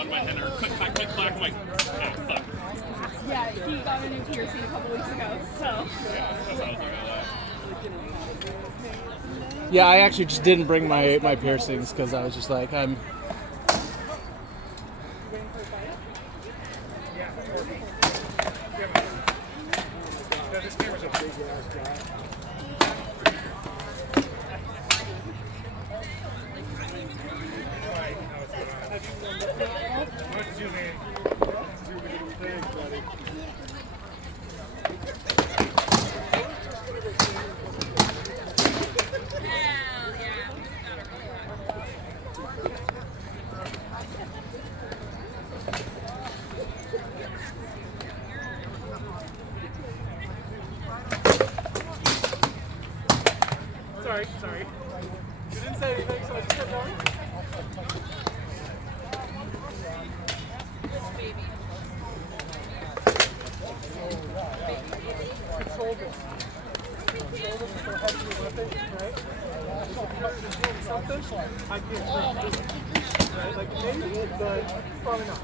done my head or click clack, I'm like, ah, fuck. Yeah, he got a new piercing a couple weeks ago, so. Yeah, I actually just didn't bring my piercings because I was just like, I'm. This camera's a big ass guy. Let's zoom in. Thanks, buddy. Sorry. You didn't say anything, so I just kept going. Control this. Control this with the head of your weapon, right? Something, I can't see. Right? Like maybe, but probably not.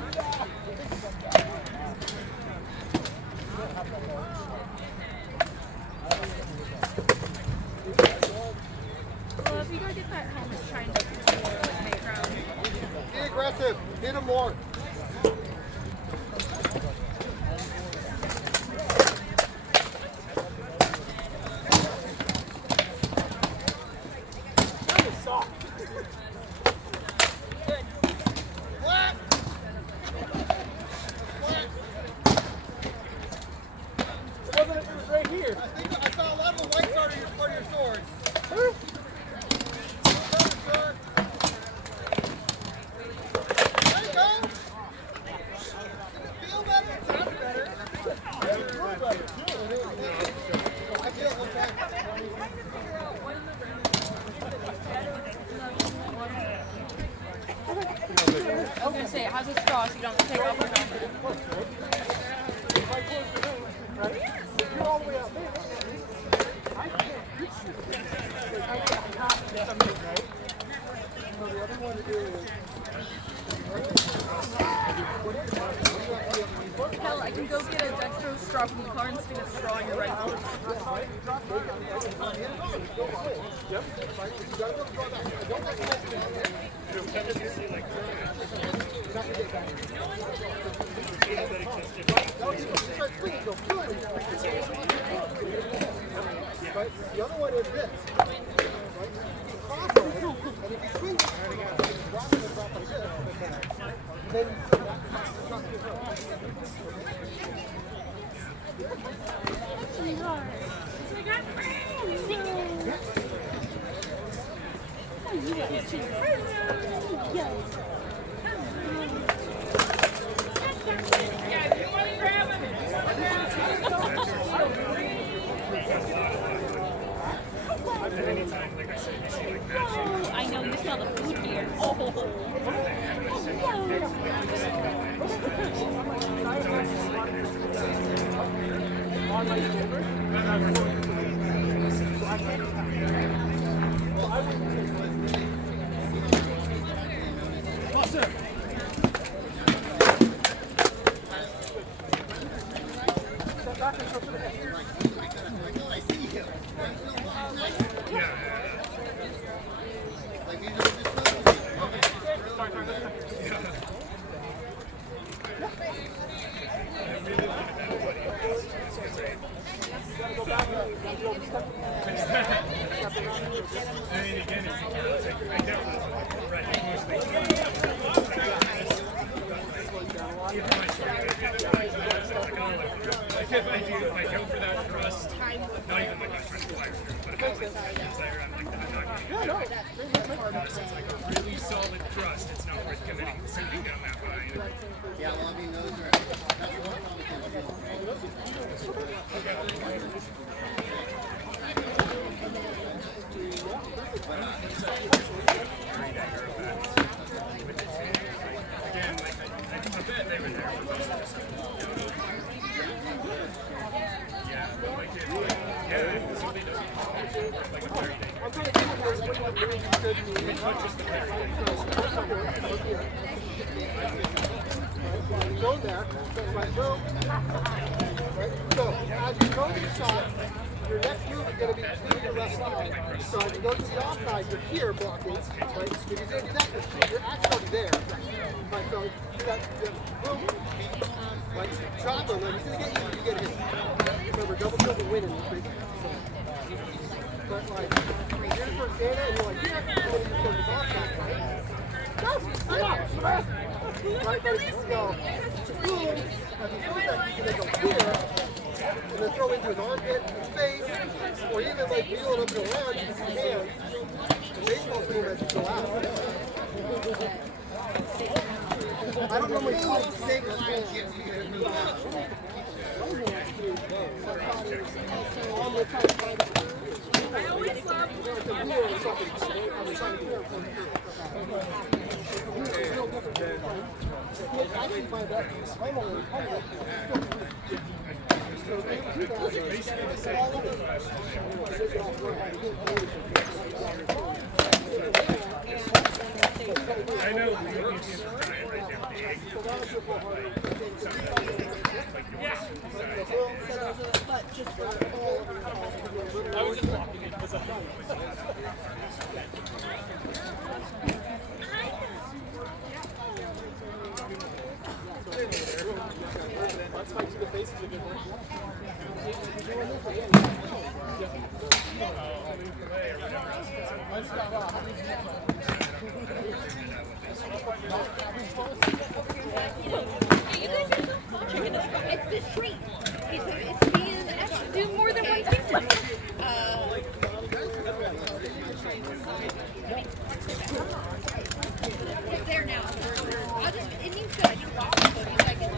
Well, if you go get that helmet shine background. Be aggressive. Hit him more. That was soft. Flat. It was right here. I think I saw a lot of the white part of your sword. I was gonna say, it has a straw so you don't take off the helmet. You're all the way out there. I can't reach you. I have to get something, right? So the other one is... Hell, I can go get a dextrose straw from the car and stick a straw in your rifle. Yep. But the other one is this. You cross it, and if you swing it, drop it and drop like this, then I know you smell the food here. Oh. on my shoulder, and I was going to so I can't. Well, I wouldn't say awesome. Step back and go to the head. I see you. Yeah. Like these are If I go for that thrust, not even like I try to fire through, but if I was there, I'm like, I'm not going to it's like a really solid thrust, it's not worth committing sending down that high. yeah, well, I mean, those are, that's one problem. thrown there. Right, boom. Right? So as you throw the shot, your next move is going to be to the left side. So as you go to the offside, you're here blocking. Right? If you're going to do that, you're actually already there. Right? So you got boom. Right? Chop him. He's going to get you. You get hit. Remember, double kill and win in this big. But like, you're the first data, and you're like, yeah, and then you just go to the offside, right? Go! Right? But if you go, boom, as you do that, you can go here, and then throw into his armpit, his face, or even like wheel it up and around using your hands. The baseball swing as you go out. I don't normally call it snake line. I always love I know we don't need to try it right now. I was just walking it because that's like to the face is a good one. it's the treat. It's being extra. Do more than one thing. It's there now. I'll just, it means good. I can walk so I can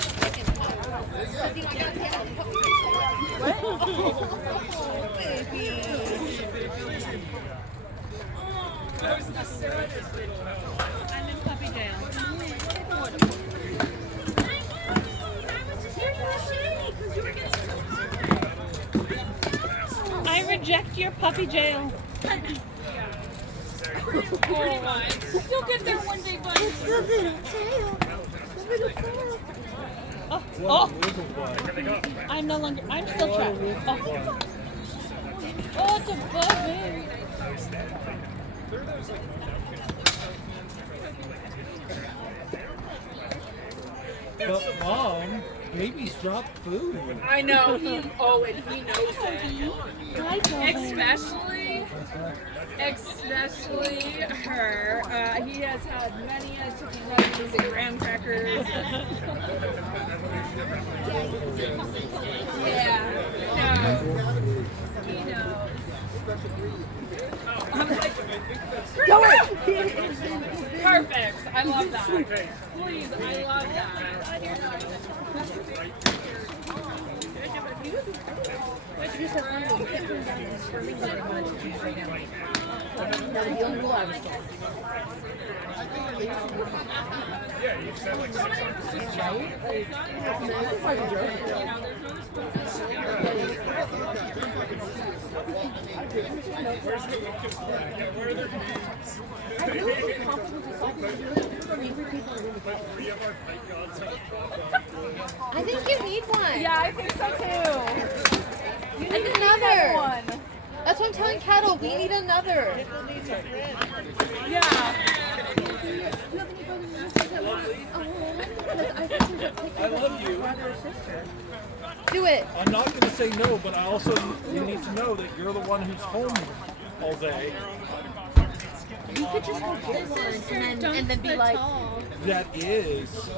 talk. Because, you know, I got to take out the puppy. What? Oh, baby. I'm in puppy jail. I reject your puppy jail. Oh my. Still get there one day, buddy. Oh. I'm no longer, I'm still trapped. Oh, it's a buggy. But Mom, babies drop food. I know, and he knows it. Especially her. He has had many chicken nuggets and graham crackers. Yeah, he knows. I'm like, perfect. I love that. Please, I love that. Yeah, you just have like 6 I think you need one. Yeah, I think so too. And another one. That's what I'm telling Kettle. We need another. Yeah. I love you. Do it. I'm not going to say no, but I also you need to know that you're the one who's home all day. You could just go get one and then be like, That is.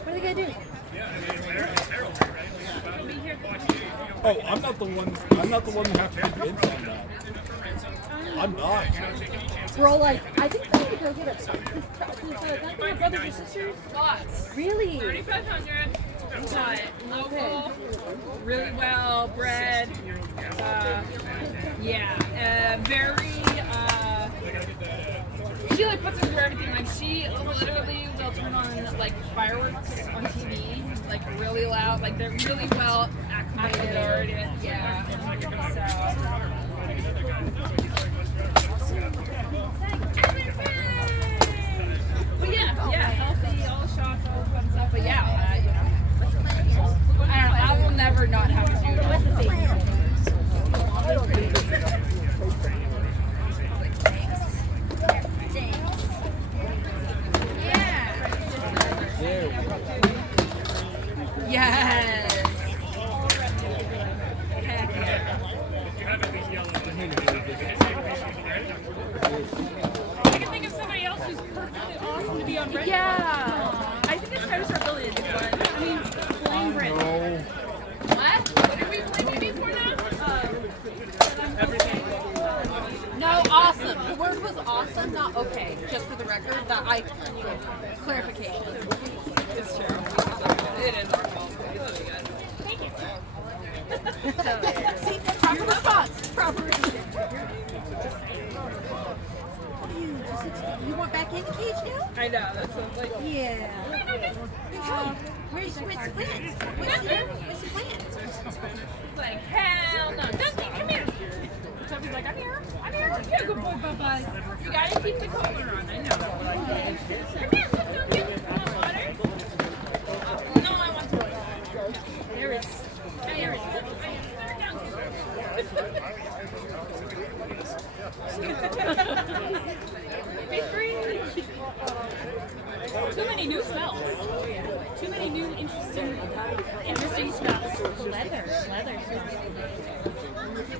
what are they gonna do? Oh, I'm not the one who has to convince on that. I'm not. Bro, like, I think they need to go get a your brothers or sisters? Lots. Really? 3,500. But local, really well bred. Very. She like puts into everything. Like she literally will turn on like fireworks on TV, like really loud. Like they're really well acclimated already. Yeah. So. Yeah. I think it's time to start building a new one. I mean, blame Brit. No. What? What are we blaming me for now? No, awesome. The word was awesome, not okay. Just for the record, that I clarification. It's true. It is our fault. It'll be good. Thank you. See, proper response. Proper response. You want back in the cage now? I know. That's what, like. Yeah. Where's Flint? Where's the plant? Like, hell no. Dusty, come here. Sophie's like, I'm here. You're a good boy, bye-bye. You gotta keep the cooler on. I know. Come here. Let's go get some water. No, I want to. There it is. There it is. Victory. Too many new smells. Too many new interesting smells.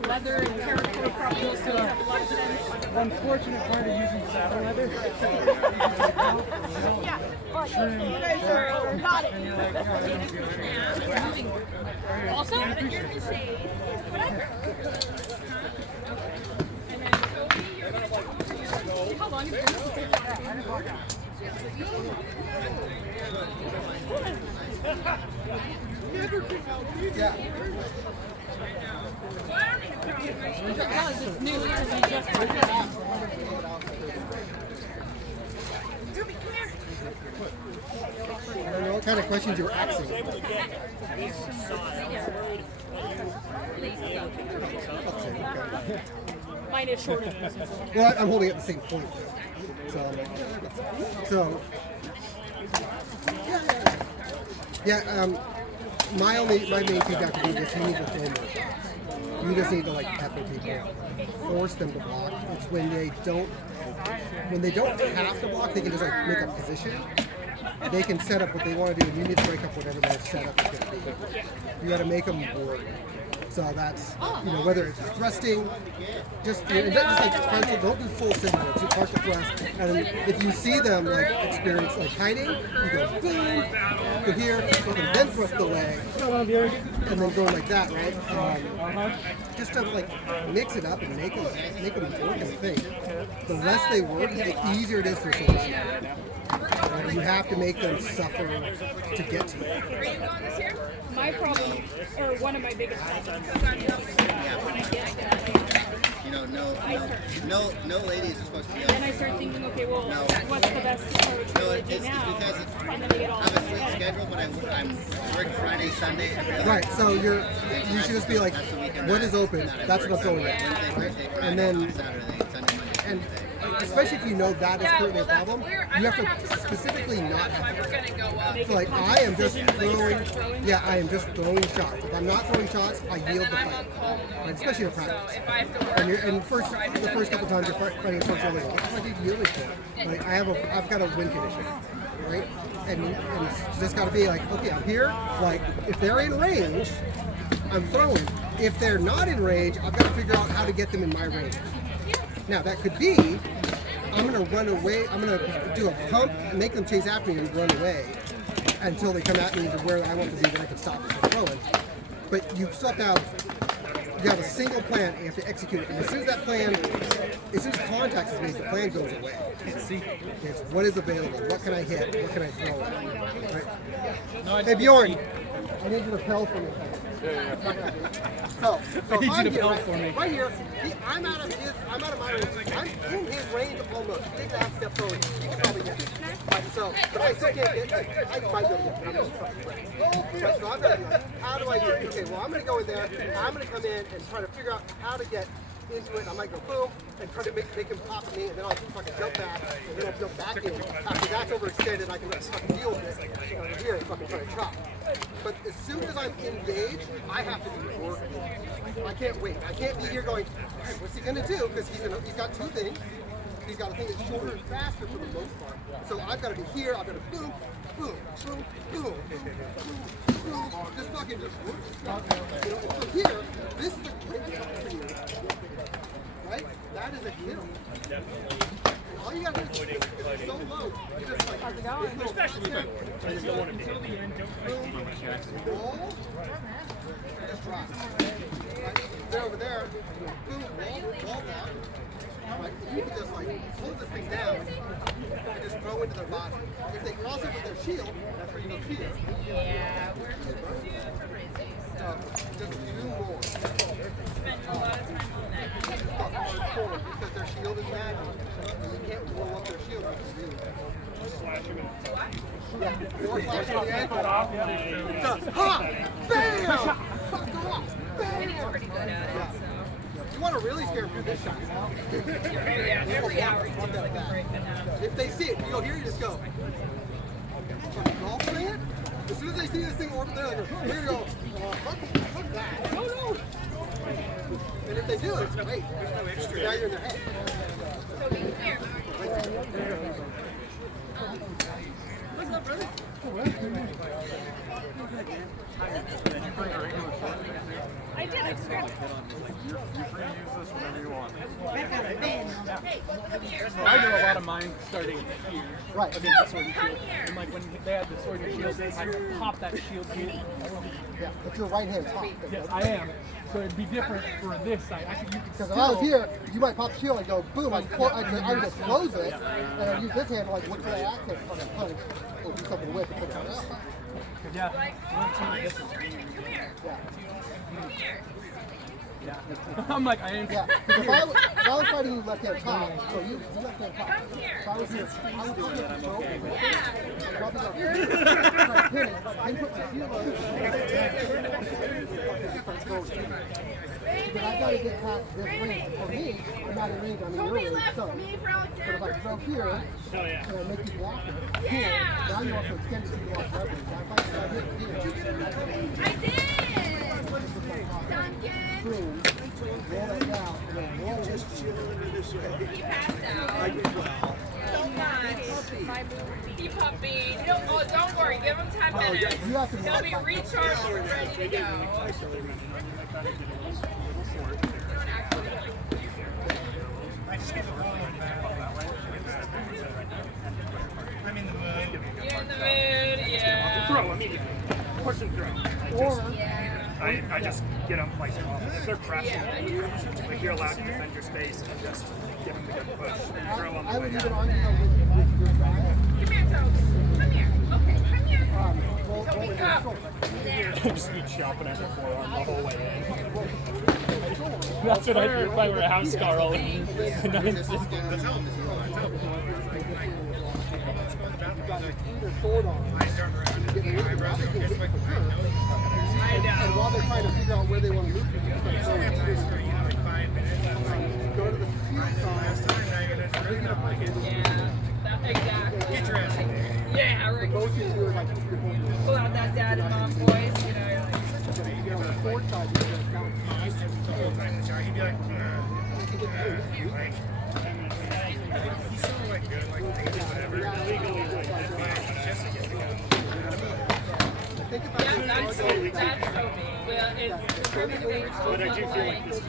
Leather and territory probably those things have a lot of sense. Unfortunate part of using saddle leather. Yeah. You guys are nodding. Moving. Also, you're in the shade. Whatever. And then Toby, you're gonna see how long you've been here. Yeah. Because it's new because we just started it out. Toby, come here. I don't know what kind of questions you were asking. Mine is shorter. Well, I'm holding it at the same point. So my main feedback would be this: you need to film more shots. You just need to like pepper people, force them to block. It's when they don't have to block, they can just like make a position. They can set up what they want to do, and you need to break up whatever their setup is going to be. You got to make them bored. So that's, whether it's thrusting, just like partial, don't do full signal, do partial thrust. And if you see them like experience like hiding, you go boom, go here, and then thrust the leg, and then go like that, right? Just to like mix it up and make them work and think. The less they work, the easier it is for someone. You have to make them suffer to get to it. Are you going this year? My problem, or one of my biggest problems, when I get No ladies are supposed to be on. then I start thinking, okay, well, what's the best approach to really do It's now? because And then they get all I have a sleep schedule, but I'm working Friday, Sunday, every other Right, so you should just be like, what is open? That's what I'm going with. Wednesday, Thursday, Friday, And then, Saturday, Sunday, Monday. and especially if you know that is currently a problem, I you might have to specifically not have we're that. gonna go up. So like, I am just throwing shots. If I'm not throwing shots, I yield the fight. Right, especially in practice. If I have to work, And the first couple times you're fighting a first early, what do I do yielding for? Like I've got a win condition, right? And it's just got to be like, okay, I'm here. Like if they're in range, I'm throwing. If they're not in range, I've got to figure out how to get them in my range. Now that could be, I'm gonna run away. I'm gonna do a pump and make them chase after me and run away until they come at me to where I want to be, then I can stop them from throwing. But you still have a single plan and you have to execute it. And as soon as contact is made, the plan goes away. It's what is available, what can I hit, what can I throw at, right? Hey Bjorn, I need you to pel for me. So I need you to I'm pel here, for me. Right here, I'm out of my range. I'm in his range almost. Take that step forward. You can probably get it. Right, so, but I still can't get it. I might be able to get it, but I'm just trying. Right, so I'm going to how do I do it? Okay, well, I'm going to go in there. I'm going to come in and try to figure out how to get into it. I might go boom and try to make him pop at me, and then I'll fucking jump back, and then I'll jump back in. After that's overextended, I can fucking deal with it over here and fucking try to chop. But as soon as I'm engaged, I have to be working. I can't wait. I can't be here going, all right, what's he going to do? Because he's got two things. He's got a thing that's shorter and faster for the most part. So I've got to be here. I've got to boom, boom, boom, boom, boom, boom. Just fucking just work. You know, and so here, this is a quick kill. Right? That is a kill. all you gotta do is so low. You just like, how's it going? Especially with my board. I just don't want to be. Roll. Just drop. Right? They're over there. Boom, wall walk. Right? You can just like hold this thing down and just throw into their body. If they cross it with their shield, that's where you go here. Yeah, we're super busy, so Just do more. spend a lot of time on that. Forward because their shield is magic. And you can't blow up their shield like you do. Yeah, or slash on the ankle. Ha! Bam! Fuck off! Bam! He's pretty good at it, so. You want to really scare them through this shot. Yeah, every hour he does like a break and If they see it, you go here, you just go. Golf fan? As soon as they see this thing orbit there, they go, here you go. Fuck that. No, no. And if they do, it's great. Now you're in their head. So here. What's up, brother? I did expect. I do a lot of mine starting here. Right. Against the sword and shield. And like when they had the sword and shield, I pop that shield here. Yeah, but your right hand top. Yes, I am. So it'd be different for this side. Actually, you could Because if I was here, you might pop the shield and go boom. I would just close it, and I'd use this hand to like look for that accent, fucking punch, or do something with it. Put it out. Yeah. Yeah. I'm like, I ain't. Yeah, because if I was fighting you left hand top, so you left hand top. If I was here, I would put it in the throat, drop it up here, try to pin it, then put the shield on it. But I gotta get past this range. For me, I'm not in range, I'm in your range. So, but if I throw here, and I make you block it, cool. Now you also extend it to you off leverage. If I hit here, I did! Duncan! boom, roll it down, and then roll it. He passed out. So much. Keep pumping. Oh, don't worry. Give him 10 minutes. You have to He'll be recharged and ready to go. I'm in the mood. You're in the mood, yeah. Throw immediately. Push and throw. I just get them like if they're crashing, like you're allowed to defend your space and just give them the good push. Throw them. I would even argue with your guy. Come here, Toes. Come here. Okay, come here. Roll it down. Just be chopping at their forearm the whole way in. That's what I do if I were a house Carl. Their sword on. And while they're trying to figure out where they want to move to, go to the field side. Yeah, exactly. Get your ass in there. Yeah, right. Both of you are like, Pull out that dad and mom voice, you know. You're like, you get on the forward side, you get down. He'd be like, he's so like good, like whatever. Think about yeah, it. that's Toby. Well, it's perfectly But I do feel like this is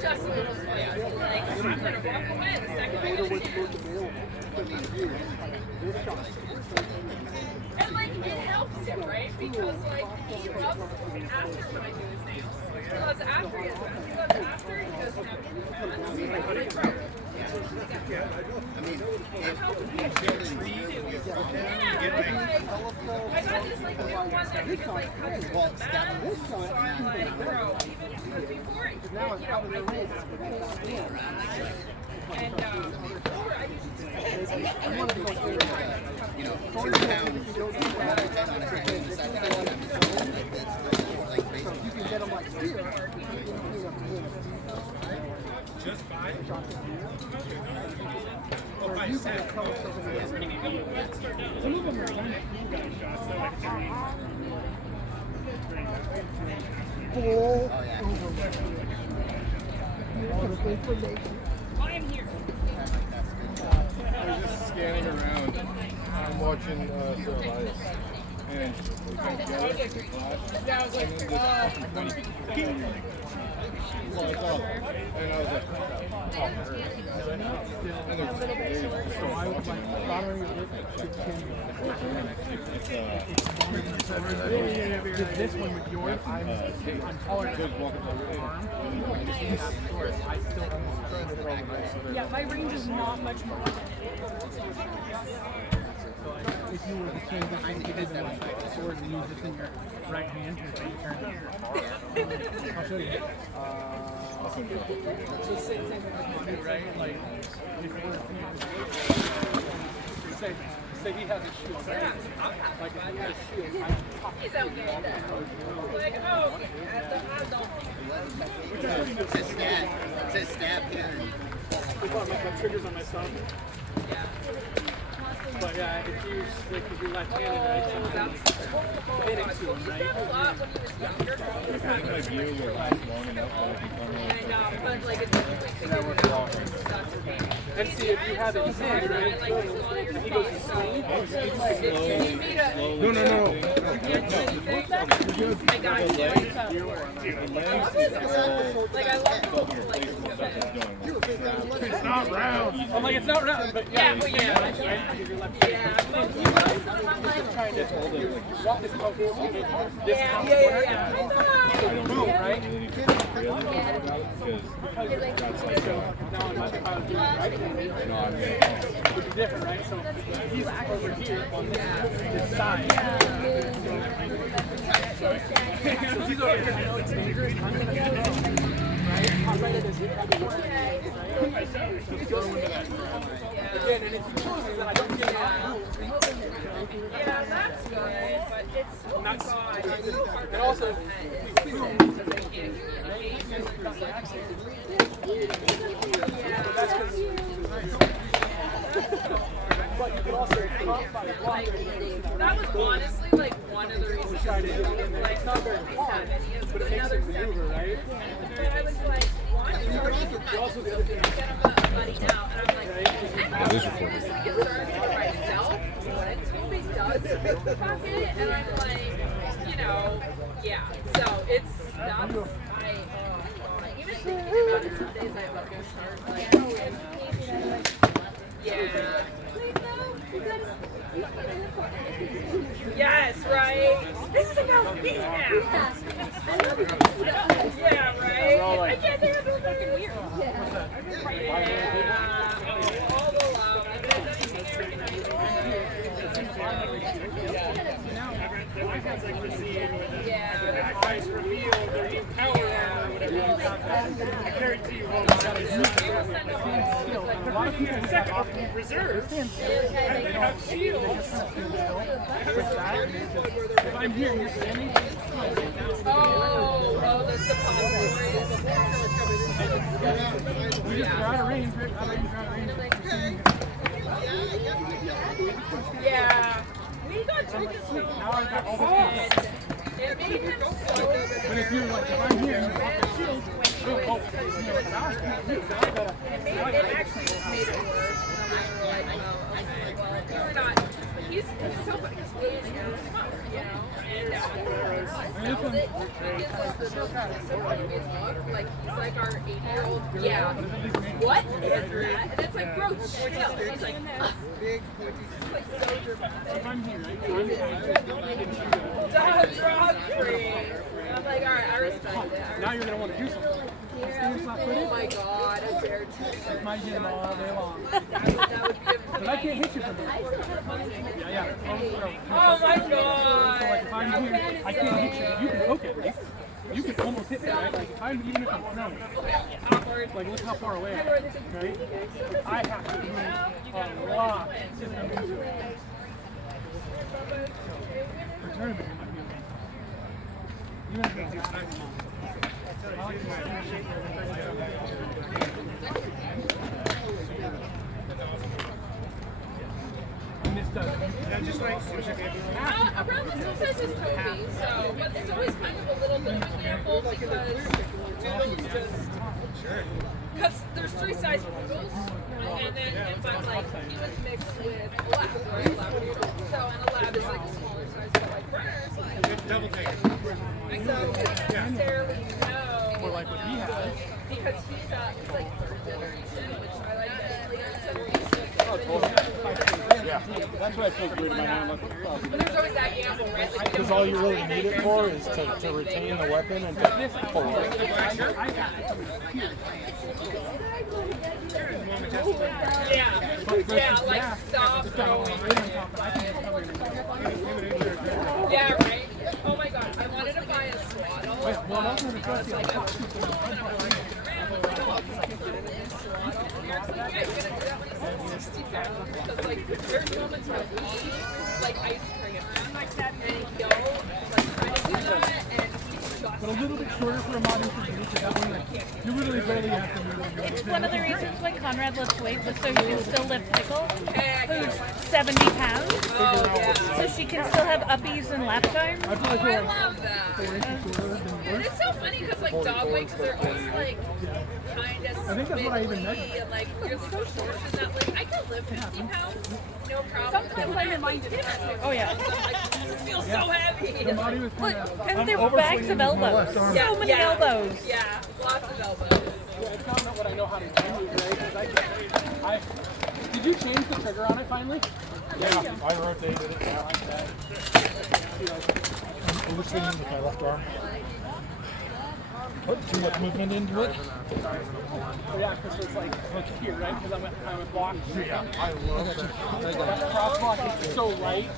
just a little sway. Like, I'm going to walk away the second I Order get what's most available. And like it helps him, right? Because like he loves after when I do his nails. He loves after he loves after he goes now. I got this like new one that he just like cuts the metal. So I'm like, bro, even before it, you know, I did full speed. And before I used to You know, 2 pounds, 10 on a hand, like You can get them like here. just 5. Or you can tell us something. Some of them are kind of gun shots, they're like 30. Full I am here. I was just scanning around. I'm watching Elias. And we can't get it. Yeah, I was like, flies off. And I was like, oh, and there's So I would like following your work to this one with yours, I'm taller than arm. I still Yeah, my range is not much more. if you were to change this and give it like a sword and use this in your right hand to turn it. I'll show you. So same thing with the right? Like, if we're say he has a shield, right? Like if he has a shield, He's okay. Like, oh, It says stab here. my triggers on my thumb. yeah. But yeah, if you like if you're left-handed, right? So hit it to him, right? A lot when he was younger. my view will last long enough that I can And, but like, it's really figuring it out and stuff for me. And see if you have it in, right? I like this one of your He goes to things, sleep. so you need a, No. I got you. Like, I love people like It's not round. I'm like, it's not round, but yeah, yeah. but yeah. Yeah, but you know, so I'm like, Walk this poke. yeah. Move, right? Because Which is different, right? So he's over here on this side. So he's over here. I know it's dangerous. I'm going to go right? Hop right at his hip. Just go into that. Again, and if he chooses that I don't get out. yeah, that's good, but it's so hard. It's so hard. And also, that's but you can also drop by blocking. That was honestly like one of the reasons I didn't like It's not very hard, but it makes it maneuver, right? But I was like, why? You also get him a buddy now, and I'm like, I was concerned for myself until he does fuck it, and I'm like, you know, yeah. So it's that's even thinking about it some days I like go start like, yeah. Yes, right. This is about me now. Yeah, right. I can't think of it fucking weird. Yeah. All the love. Yeah. Eyes revealed, their new power or whatever. I guarantee you won't have a lot of people have reserves and they have shields. If I'm here and you're standing, Oh, the suppositories. we just got out of range, right? Out of range. Yeah. We got taken so Now I've got all hard. this. It made him so But if you're like, if I'm here and you walk the shield, it actually just made it worse. And we were like, well, we're not. He's so funny. His age is you know, and he gives us the like he's like our 8-year-old. Yeah. What is that? And it's like, bro, chill. He's like, like so dramatic. I'm here, right? Drug free. I'm like, all right, I respect it. Now you're going to want to do something. Oh my god, I dare to. My gym all day long. That would be But I can't hit you from there. Yeah. oh my So god. like if I'm here, I can't hit you. You can poke at me. You can almost hit me, right? Like if I'm even if I'm throwing, like look how far away I am, right? I have to move a lot to move it. For tournament, you have to do time. I like to and this does. Just like Around the same size as Toby, so, but it's always kind of a little bit of a gamble because Doodle's just, because there's 3 size poodles, and then if I'm like, he was mixed with a lab, right? A lab poodle. So, and a lab is like a smaller size, but like Brenner's like, double take. so we don't necessarily know like what he has. Because he's like third generation, which I like that. Yeah, that's what I feel weird in my hand. But there's always that gamble, right? Like, Because all you really need it for is to retain the weapon and to pull it. yeah, like stop throwing. Yeah, right. Oh my god, I wanted to buy a swaddle. It's like a because like there's moments where we like ice cream like that and yo like trying to do that and he's just But a little bit shorter for a modern figure, because that one, like, you literally barely have to move. It's one of the reasons why Conrad lifts weight was so he can still lift Pickle, hey, who's 70 pounds, oh yeah. so she can still have uppies and lap time. I feel like I we're like love that. 4 inches shorter than And yours. it's so funny because like dog weights they're always like kind of I think that's what I even meant. and like you're so short and that like I can lift 50 pounds no problem. Sometimes I'm reminded of that. Oh yeah. I feel so heavy. The body was kind Look, of... and they're bags of elbows. So many elbows. Yeah, lots of elbows. Yeah, it's not what I know how to do, right? 'Cause did you change the trigger on it finally? Yeah, I rotated it. Yeah. I'm overswinging with my left arm. Put too much movement into it. Oh, yeah, because it's like here, right? Because I'm a block. Yeah, I love that. that cross block is so light.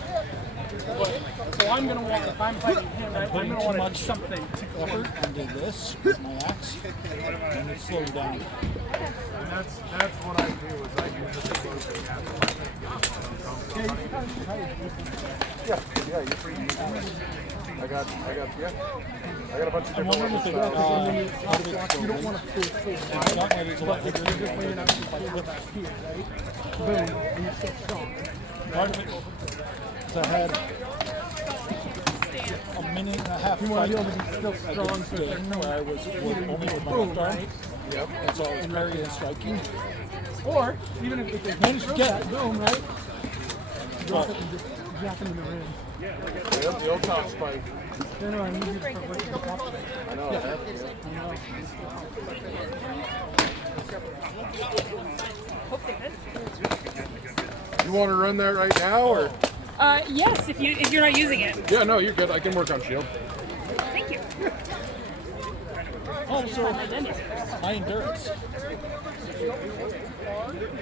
But, so I'm going to want, if I'm fighting him, I'm going to want to do something to Effort into this with my axe, and it slows down. And that's what I do is I use the closing after yeah, you're free. I got a bunch of I'm different wondering if ones. they got you don't want to feel so it's not like it's a lot bigger you're just laying out just like here, right? Boom, and you're still strong. Part of it is I had a minute and a half You want fight to be able to be still at strong, the so game where I was only with my left arm. Yep. And so I was parrying and striking. Or, even if they Managed to get it. boom, right? But And just jack them in the ring. The old top spike. No, I need you to put weight on top of it. I know, I have to. You want to run that right now, or? Yes, if you're not using it. Yeah, no, you're good. I can work on shield. Thank you. also my endurance.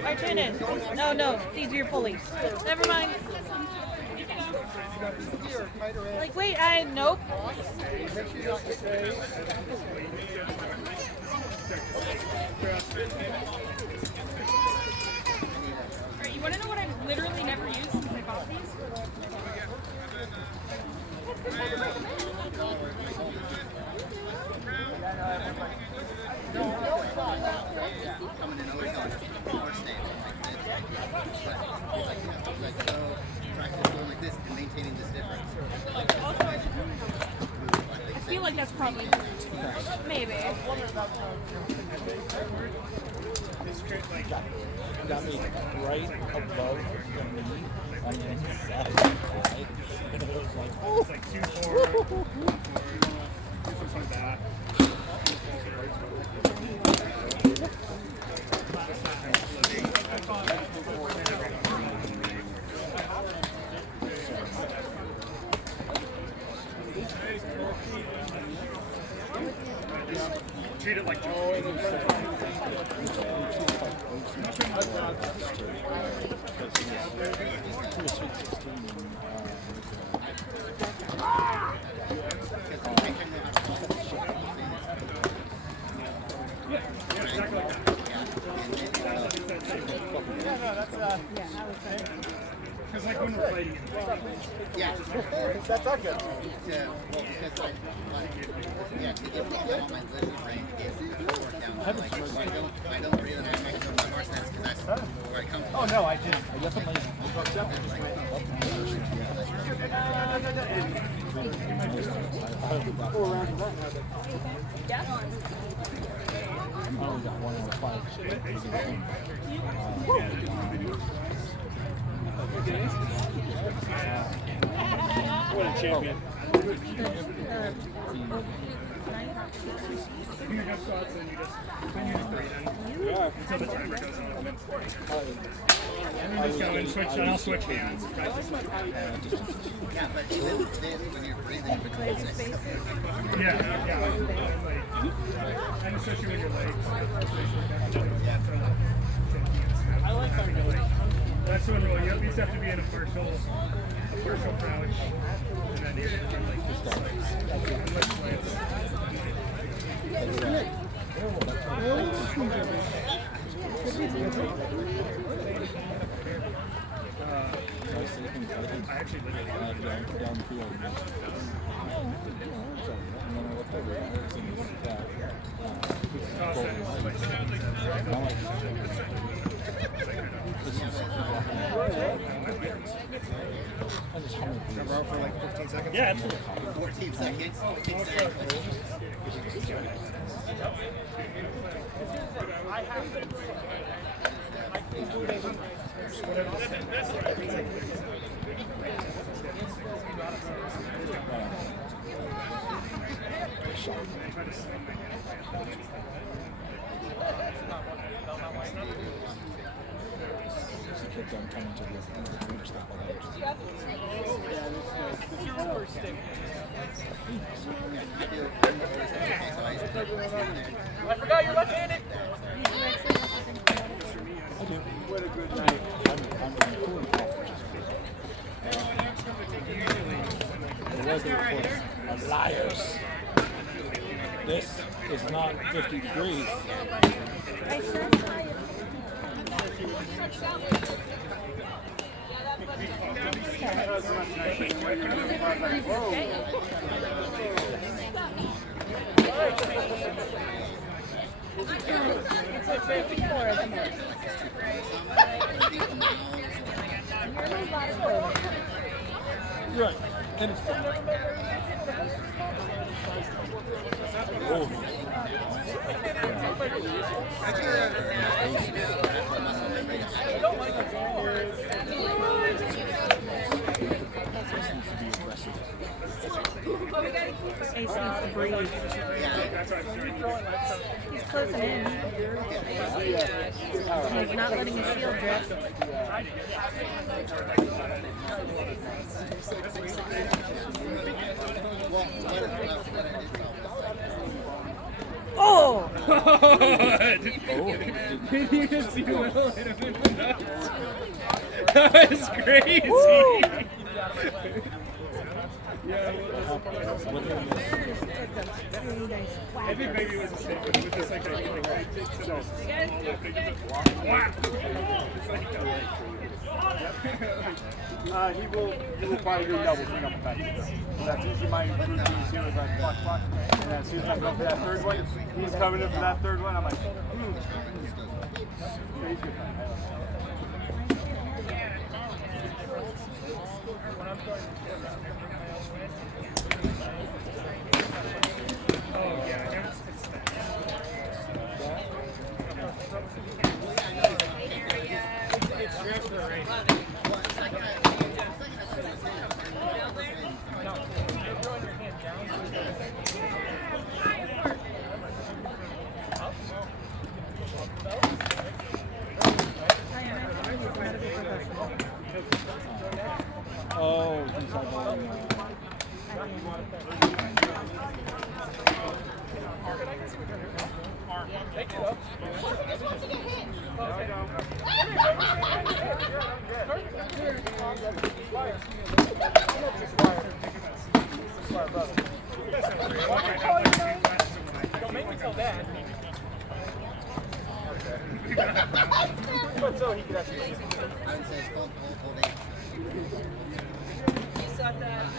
Our turn in. No, these are your pulleys. Never mind. Like, wait, nope. Alright, you want to know what I've literally never used since I bought these? Coming in always on our stand like so practice going like this and maintaining this difference. I feel like that's probably maybe. Got me right above the knee on the inside, right? And it was like, oh. It's like 2-4. Something like that. Treat it like because like when we're fighting. Yeah. That's not good. Yeah, well, because yeah, to give me all my listening range is work down. Like, I don't really make no more sense because that's where I come from. Oh no, I did. I definitely I only got 1 out of 5. What a champion. You have squats and you just breathe in until the timer goes off. And then just go and switch, and I'll switch hands. Practice. Yeah, but even then, when you're breathing, Yeah. And especially with your legs. I like how you're like, That's the one rule. You at least have to be in a partial crouch. And then you can I actually literally down the field. And then I looked over and I was in this remember for like 15 seconds? Yeah, it's 14 seconds. Exactly. kids I'm coming to this stuff like I forgot you're left-handed. I do. What a good night. I'm fully confident. The weather reports are liars. This is not 50 degrees. I said it's like 54 at the moment. Right. And it's fun. Oh. Ace needs to breathe. He's closing in. He's not letting his shield drift. Oh! Did you just see Will hit him in the nuts? That was crazy. Yeah, I think maybe it was a mistake, but it was just like a He will probably do double swing up the back. So that's usually my routine too, is like fuck. And then as soon as I go for that third one, he's coming in for that third one, I'm like, Yeah, he's good. oh yeah, it's just the rain. Oh, he's like Take it up. Don't make me tell that. But so he could actually. I would say it's called whole day. You saw that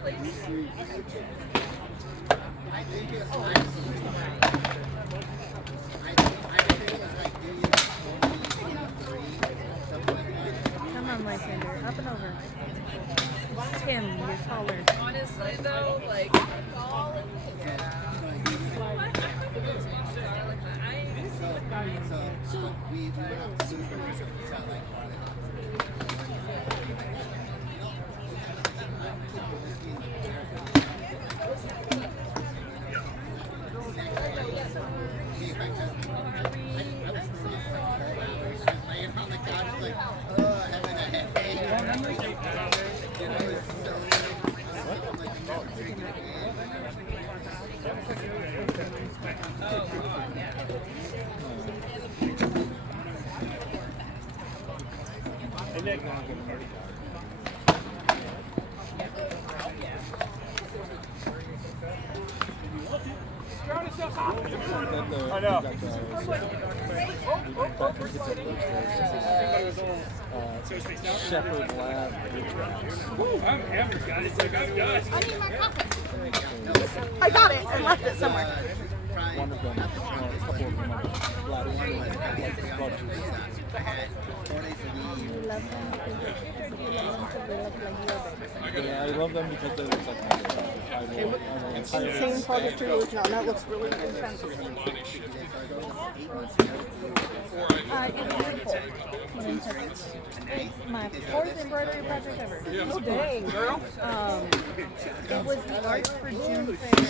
place? I think it's Come on, Lysander. Up and over. Tim, you're taller. Honestly, though, like, all of so we went out to super like I know. Shepherd Lab. I'm hammered, guys. Like, I'm done. I need my coffee. I got it and left it somewhere. One of them, a couple of them are lab budgies. I had 4 days a week. You love them because they're cute, or do you love them because they look like you love them? Yeah, I love them because they look like my Insane Project Religion. Now that looks really intense. It's beautiful. It's my 4th embroidery project ever. Oh dang, girl. It was the art for June fair.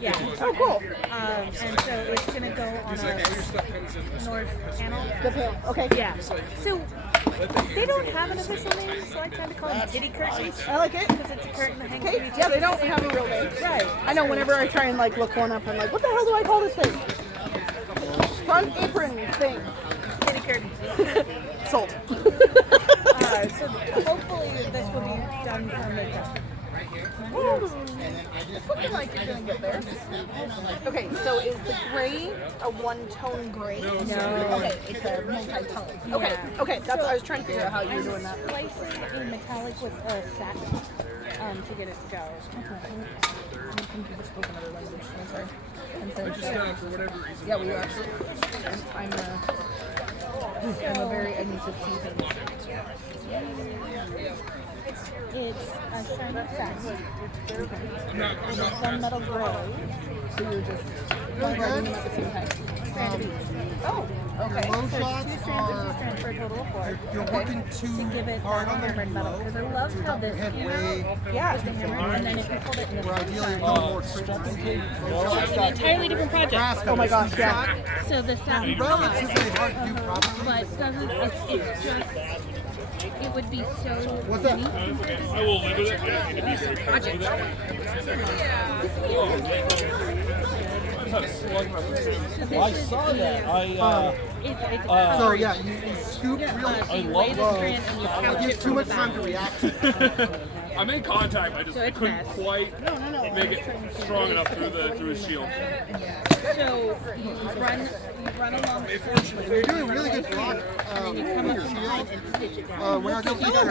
Yeah. Oh, cool. And so it's gonna go on a north panel. The panel. Okay. Yeah. So they don't have an official name, so I kind of call them titty curtains. I like it. Because it's a curtain that hangs from Okay. each Yeah, other. they don't have a real name. Right. I know. Whenever I try and like look one up, I'm like, what the hell do I call this thing? Front apron thing. Titty curtains. Sold. So hopefully this will be done for mid-custom. It's looking like you're gonna get there. Okay, so is the gray a one-tone gray? No. Okay, it's a multi-tone. Okay, Yeah. okay, that's I was trying to figure out how you were doing that. Slicing in metallic with a satin to get it to go. For whatever reason. Yeah, we are. I'm a very I need to see things. It's a shiny satin. It's one metal gray. So you're just writing them at the same time. Oh, okay. Low So shots it's 2 strands and 2 are strands for a total of 4. you're working too To give it hard that on the hammered metal. Because I love how this head came way. out. Yeah. With the hammer, and then if you hold it in the Where front ideally you're side, going more straight. It's an entirely different project. Oh my gosh, yeah. So the satin Relatively hard to do properly. but doesn't, it's just, it would be so What's that? I will live with it. project. Well, I saw that. So yeah, you scoop real. I love strand and you It couch gives it too from much the time back. to react. I made contact, I just So it's couldn't mess. quite make it strong enough through the shield. So you run along If you're doing really good block with your shield, when I go through there,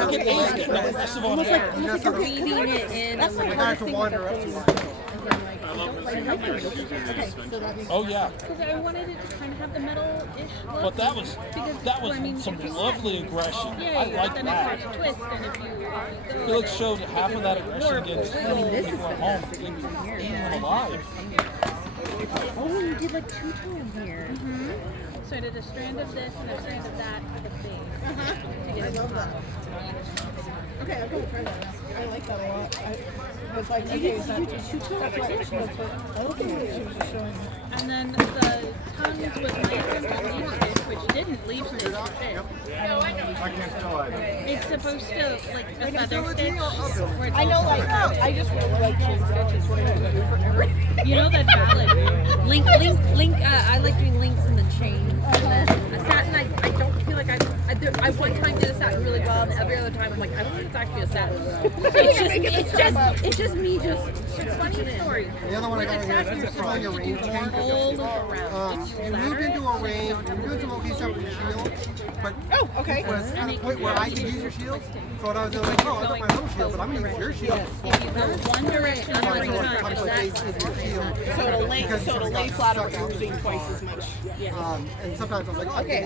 Almost like you're weaving it in. That's my I have hardest to thing wander with up the to thing. Okay, so that makes Oh yeah, Because I wanted it to kind of have the metal-ish look. but that was some lovely aggression. I like then that. it starts to twist, and if you Felix showed half of that aggression against people home, even alive. oh, you did like 2-tone here. So I did a strand of this and a strand of that for the base. To get it love that. Okay, I'm gonna try that. I like that a lot. I was like, okay, is that that's what she was okay, she was just showing. And then the tongues was my simple leaf stitch, which didn't leave stitch to fit. I can't tell either. It's supposed to, like, a feather stitch. Where it's I know, like, I just really like chain stitches. What I'm gonna do for everything. You know that's valid. Link. I like doing links in the chain. And then a satin, I don't feel like I one time did a satin really well, and every other time I'm like, I don't think it's actually a satin. It's just me just. Funny story. the other one I got here is throwing a range tank. All around. You moved into a range, you're doing some okay stuff with your shield, but Okay. when it's at a point where I can use your shield, so what I was doing, like, oh, I got my little shield, but I'm gonna use your shield. If you go one direction So I every go time, touch my face with your shield. So it'll lay Because you flat got or shut down. using twice as much. And sometimes I was like, oh, Okay.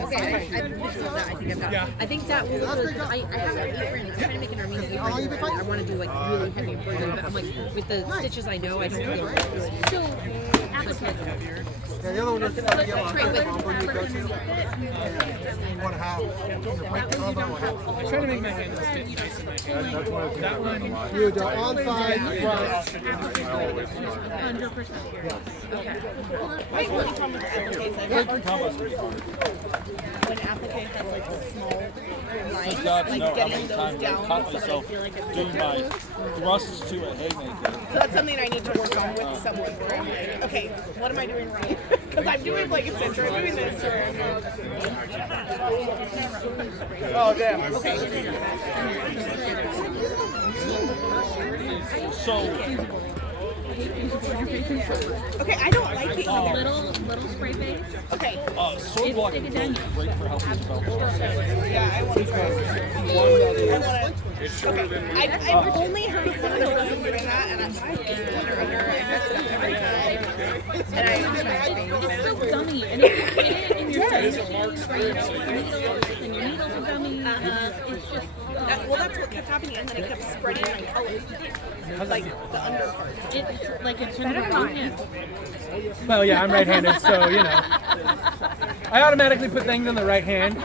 I think that will. I have an apron. I'm trying to make an Armenian apron. I want to do like really heavy embroidery, but I'm like with the stitches I know, I don't feel good. So, applique. yeah, the other one was the combo you go to. And one half. Your break combo will have. I try to make my hand fit nice in my hand. That one, You do onside, front. 100% here. Okay. When applique has like the small length, God to like know how getting many those times I down caught so that I myself feel like it's doing my thrusts to a haymaker. So that's something I need to work on with someone where I'm like, okay, what am I doing wrong? Because I'm doing like a center, I'm doing this, or Oh, damn. So, okay, I don't like it either. Little spray base. Okay, sword blocking is great for helping develop. yeah, I want to try it. I've only heard of one of them doing that, and I'm under, I mess it up every time. And It's so gummy, and if you hit it in your face, and your needles are gummy. It's just. well, that's what kept happening, and then it kept spreading my color, like the under part. It's like it's better than mine. Well, yeah, I'm right-handed, so you know. I automatically put things in the right hand.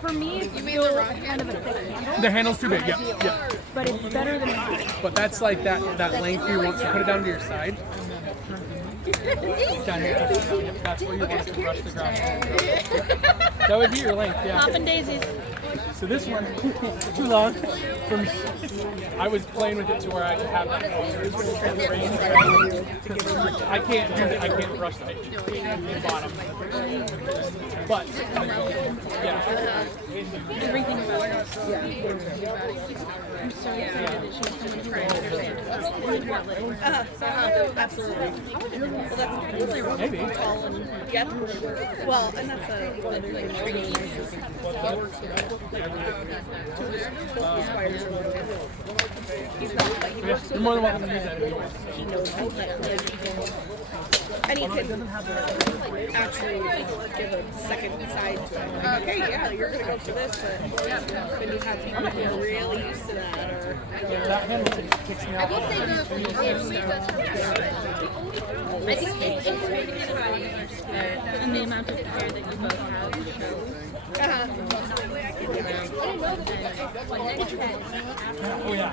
For me, it's still kind of a thick handle. The handle's too big. Yeah, yeah. But it's better than mine. But that's like that length you want to put it down to your side. Down here. Yep, that's where you want to brush the ground. That would be your length, yeah. Poppin' daisies. So this one, too long for me. I was playing with it to where I could have that range. I can't do it. I can't brush the bottom. But yeah. Everything about her. I'm so excited that she's coming to Absolutely. Well, that's Maybe. tall and yep. Well, and that's other thing that really nice is he works with two of his squires or whatever. He's not like he works You're with more than welcome to use that if you want. he knows how to and he can actually give a second side to it. Like, okay, yeah, you're gonna go for this, but then you have people who are really used to that, or That handle kicks me off. I think it's really and the amount of care that you both have shows. Oh yeah.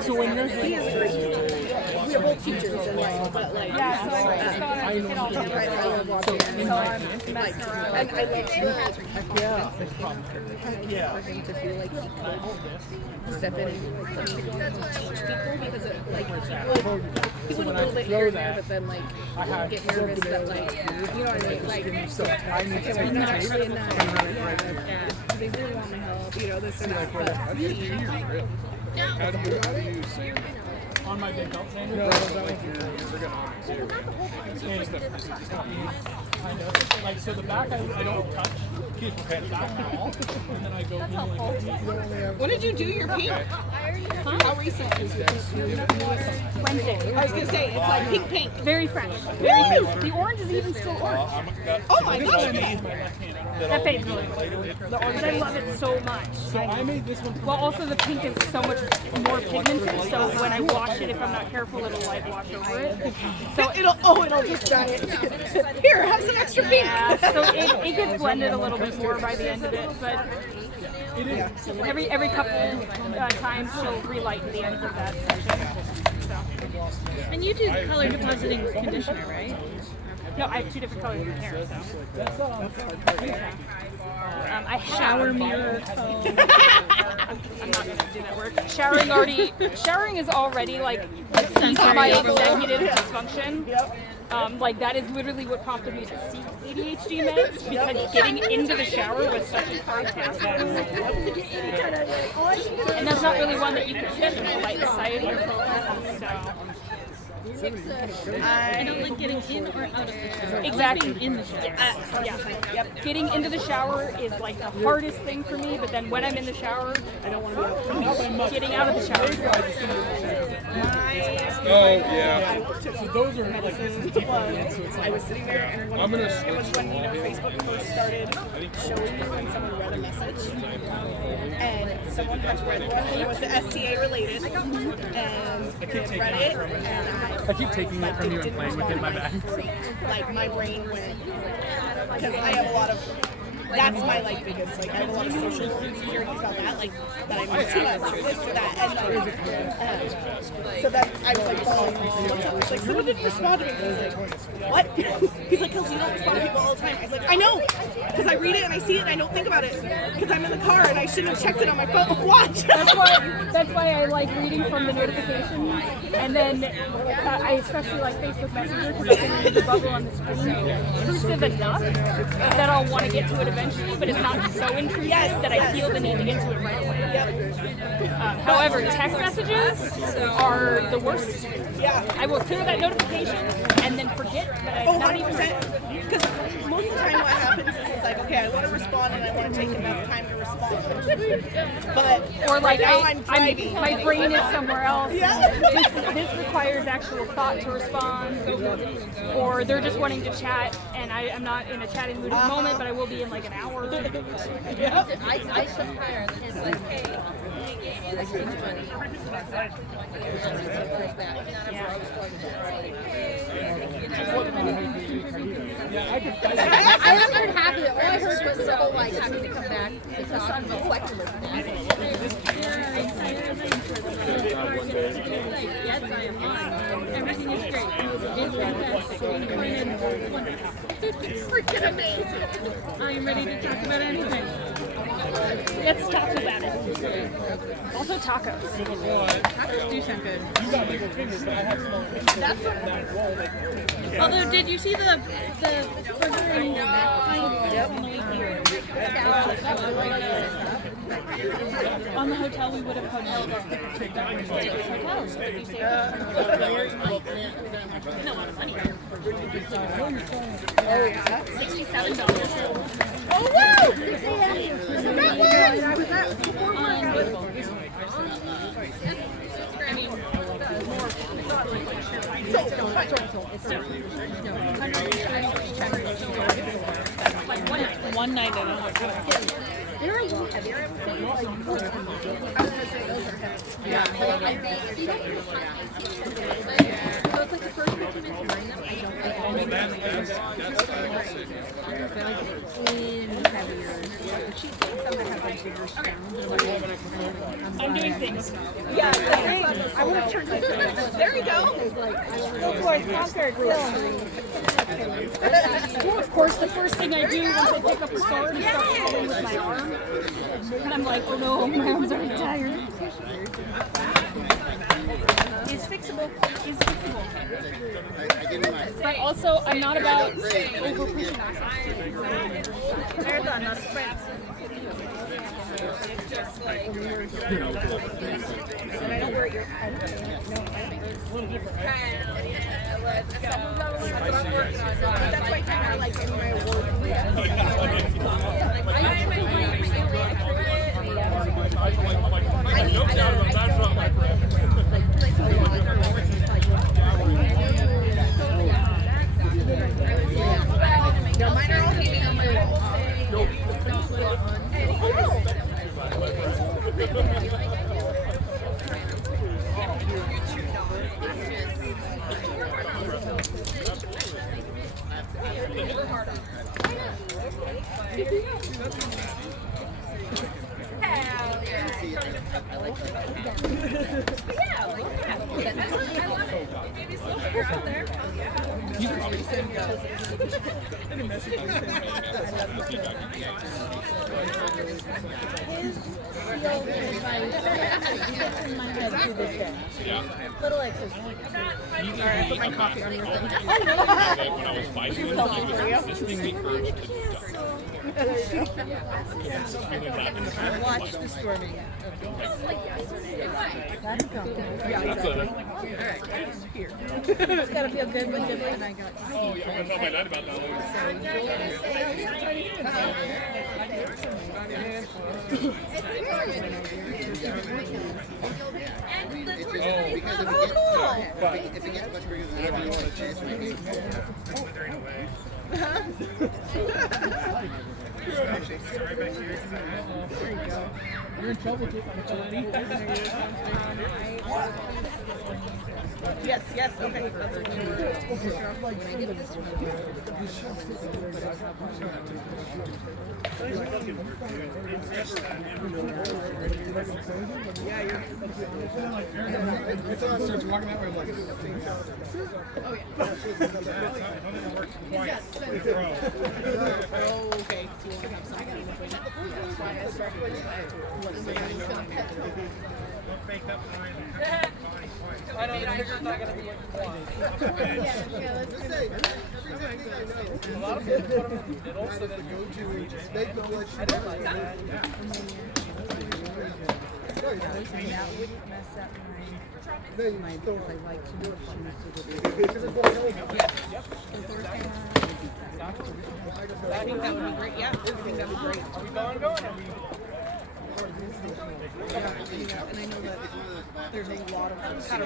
So when you're we're both teachers and like, but like, yeah, so I just got to get all the right. I love watching, so I'm messing around, and I love Yeah. for him to feel like he could step in and teach people because it, like he would a little bit here and there, but then like I get nervous that like you know what I mean, like okay, we're not actually in that. Do they really want my help? You know this and that. on my big belt sander. No, it's not like you're ergonomics here. Kind of. Like, so the back I don't touch. Keep my head back at all. And then I go in like When did you do your pink? How recent is this? Wednesday. I was gonna say it's like pink paint. Very fresh. Very pink. The orange is even still orange. Oh my god! That fades really quickly. The orange, I love it so much. So I made this one. Well, also the pink is so much more pigmented, so when I wash it, if I'm not careful, it'll like wash over it. So It'll just dye it. Here, have some extra pink. yeah, so it gets blended a little bit more by the end of it, but every couple times she'll relighten the ends of that section. So. And you do color depositing with conditioner, right? No, I have two different colors in hair, so. I shower mirror. I'm not gonna do that work. Showering is already like my executive dysfunction. Like that is literally what prompted me to seek ADHD meds because getting into the shower was such a hard task. And that's not really one that you can schedule for like society or program. So. I don't like getting in or out of the shower. Exactly. In the shower. Yep. Getting into the shower is like the hardest thing for me, but then when I'm in the shower, I don't want to be out. Getting out of the shower. Oh, yeah. So those are medicine. I was sitting there and I'm going to it was when Facebook first started showing you when someone read a message. And someone had read one and it was the SCA related. And they read it and I keep taking it from you and playing with it in my bag. Like my brain went, because I have a lot of, that's my like biggest, like I have a lot of social insecurities about that, like that I'm too much or this or that, and so that I was like following him, what's up? He's like, someone didn't respond to me. I was like, what? He's like, Kelsey, you don't respond to people all the time. I was like, I know, because I read it and I see it and I don't think about it, because I'm in the car and I shouldn't have checked it on my phone. Watch. That's why I like reading from the notifications, and then I especially like Facebook Messenger because I can read the bubble on the screen intrusive enough that I'll want to get to it eventually, but it's not so intrusive that I feel the need to get to it right away. However, text messages are the worst. Yeah. I will clear that notification and then forget that I'm not even. Because most of the time what happens is it's like, okay, I want to respond and I want to take enough time to respond. But or like now I'm driving. My brain is somewhere else. Yeah. This requires actual thought to respond. Or they're just wanting to chat and I'm not in a chatting mood at the moment, but I will be in like an hour. I should hire. It's like, hey, that's too much money. I haven't heard half of it. All I heard was Sybil like having to come back because son's elected. Yes, I am fine. Everything is great. It's fantastic. Freaking amazing. I am ready to talk about anything. Let's talk about it. Also tacos. Tacos do sound good. You got bigger fingers, but I have small fingers. That's what. Although, did you see the burger and On the hotel, we would have hotels. No amount of money. $67. Oh, wow! That one! I was at before I mean, Like one night in a hotel. they're a little heavier, I would say. Like, I was going to say those are heavy. Yeah. Like, if you don't do the time, so it's like the first 15 minutes you're wearing them, I don't like all of them. That's They're like in heavier. The cheap things, some that have like bigger stones. I'm doing things. Yeah, I want to turn this. There you go. Of course, the first thing I do once I pick up the sword is start pulling with my arm. And I'm like, oh no, my arm's already tired. It's fixable. It's fixable. But also, I'm not about over pushing myself. Marathon, not a sprint. It's just like, and I don't wear your, I don't know, that's what I'm working on. That's why I like in my awards. No, mine are all hanging on my wall. Little exercise. Alright, I put my coffee on your thing. When I was 5 years old, I was resisting the urge to Watch the storming. That's coming. That's it. Alright, here. It's gotta feel good when you and I got Oh, yeah, I'm gonna tell my dad about that one. If it gets much bigger than that, you want to chase me. You're in trouble taking the Yes, yes, okay. If someone starts walking that way, I'm like, twice. Oh, okay. So you want to have something in between it. That's why I started with what is it? Don't fake up behind it. I don't think it's not going to be what you want. Just say, every technique I know. A lot of people put them in the middle, so That is that the go-to. Make the blood sugar. That wouldn't mess up my because I like to know Because it's more healthy. I think that would be great. Yeah, I think that would be great. Are we going? Are we? Yeah, and I know that there's a lot of patterns that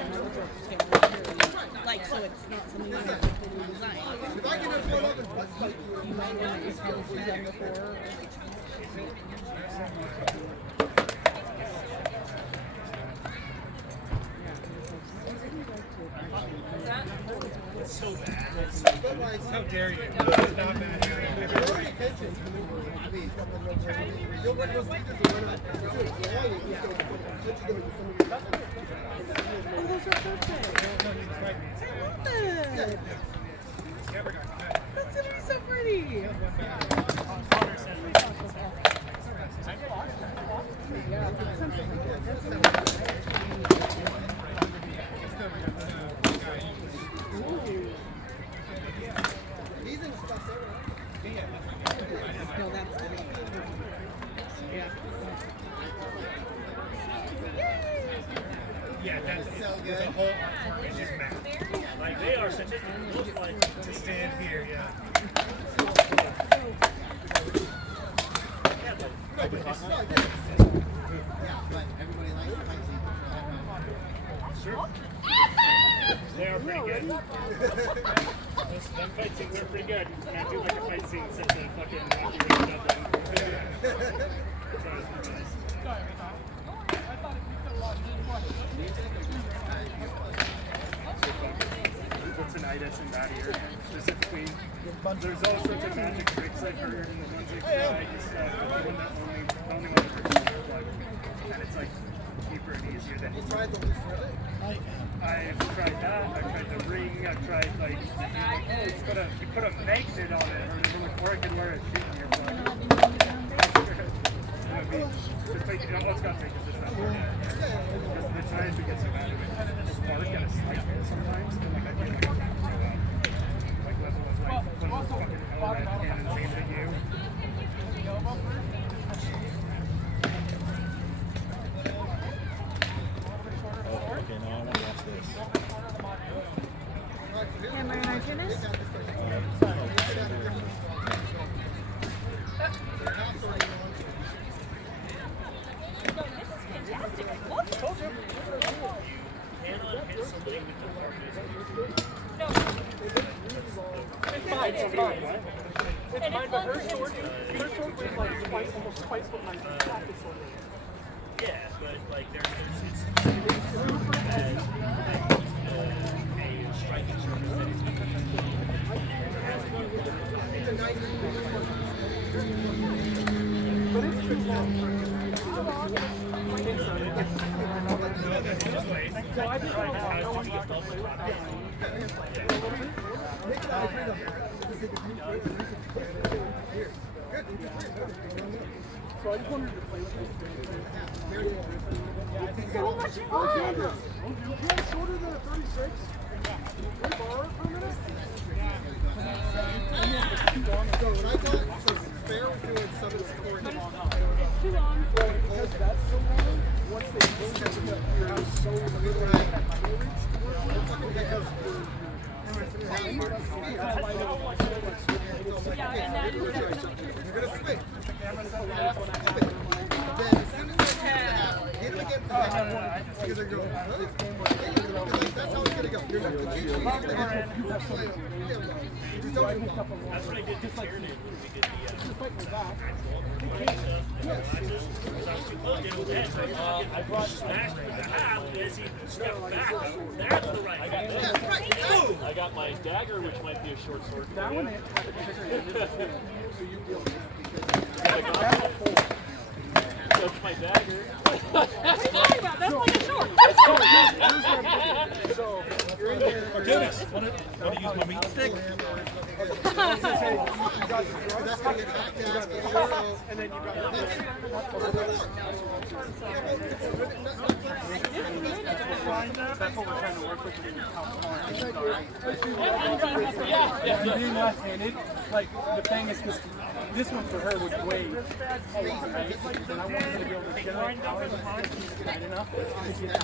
like, so it's not something that I have to design. If I can afford up and butt fight You might want to just feel free done before. It's so bad. How dare you? It's not bad. you'll win those weekends and win it. Oh, those are perfect. I love that. That's gonna be so pretty. No, that's great. Yeah. Yeah, that's so good. The whole art is just math. Like they are such a like to stand here, yeah. Yeah, but everybody likes the fight scene. Sure. They are pretty good. Them fight scenes are pretty good. Can't do like a fight scene since the fucking tinnitus in that ear specifically. There's all sorts of magic tricks I've heard and the ones they try just the one that only one person knows, like, and it's like cheaper and easier than you tried the I've tried that, I've tried the ring, I've tried like you put a magnet on it or it can wear a sheet in your blood. Just like, let's not take it this way. The times we get so bad at it, the spark and a slight hit sometimes, and like I feel like level of like one of those fucking OLED cannons aimed at you. Okay, now I want to watch this. Am I on tennis? It's mine, but her sword was like almost twice what my practice sword is. Yeah, but like there's striking surface that is But it's too long. So I just right now, I don't want to get double. So I just wanted to play with it. So much fun! Yeah, shorter than a 36. Can we borrow it for a minute? So when I got fair doing some of the scoring, It's too long. Well, because that's so long, once they change it, you're so little. That's what I did this year. We did the I smashed with the half as he stepped back. That's the right. I got my dagger, which might be a short sword. That one had a bigger That's my dagger. What are you talking about? That's like a short. So, you're in there. Dennis, want to use my meat stick? And then you got that's what we're trying to work with. Being left-handed, like the thing is, this one for her would weigh a lot, right? And I want her to be able to generate power tight enough to get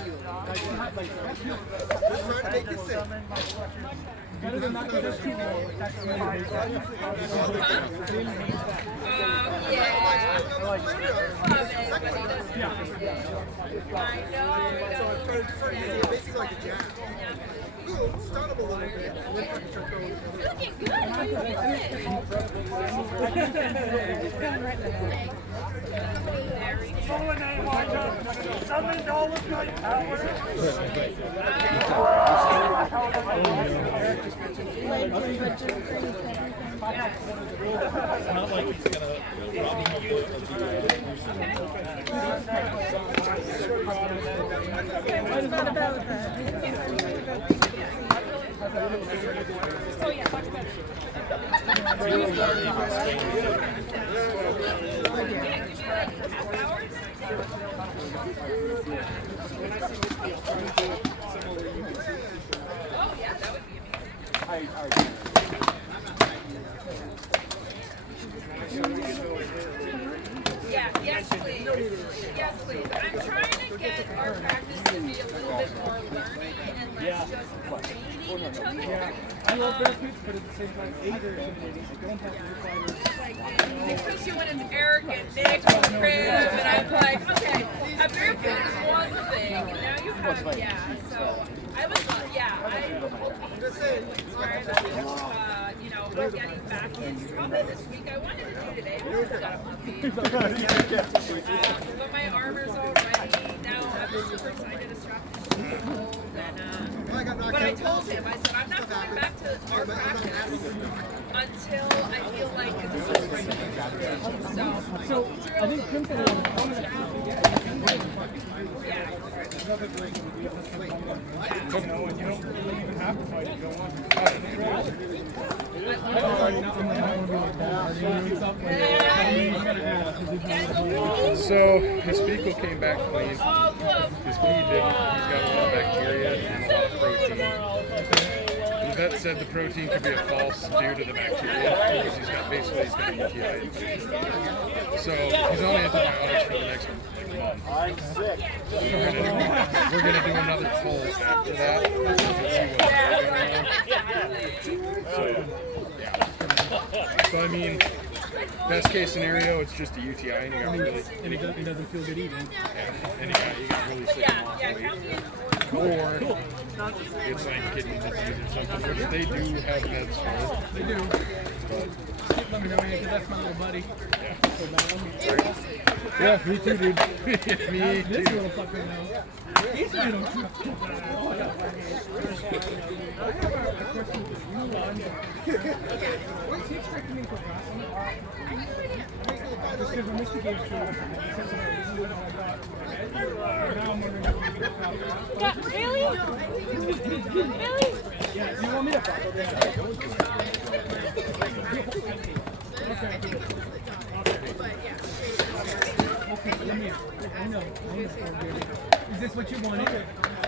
that. Better than not, just too long. That's the main Start up a little bit. Looking good. How you doing? It's not like he's gonna rob you of It's not about that. Oh yeah, talk about it. Oh yeah, that would be amazing. Yeah, yes please. Yes please. I'm trying to get our practice to be a little bit more learning and less just beating each other. I love barefoots, but at the same time, they're intimidating. Don't have to Especially when it's Eric and Nick and Crib, and I'm like, okay, a barefoot is one thing, and now you have, so I was, I'm hoping to inspire them, you know, getting back in. Probably this week. I wanted to do today, but I just got a puppy. But my armor's all ready. Now I'm super excited to strap the shield. But I told him, I said, I'm not going back to our practice until I feel like it's right. So I think Crimson will you know, and you don't really even have to fight if you don't want to. So his fecal came back clean. His pee didn't. He's got a lot of bacteria and a lot of protein. The vet said the protein could be a false due to the bacteria because he's got UTI. So he's on antibiotics for the next month. I'm sick. We're gonna do another poll after that and see what's going on. So I mean, best case scenario, it's just a UTI and he got really, and he doesn't feel good eating. Yeah, and he got really sick. Or it's like kidney disease or something, which they do have meds for. They do. But let me know, because that's my little buddy. Yeah, me too, dude. Me This too. little fucker now. He's a little too. I have a question for you, what's he expecting me to procrastinate? Just because when Mr. gave to now I'm wondering if we can get Really? Really? Yeah, do you want me to follow that? Okay. Is this what you wanted?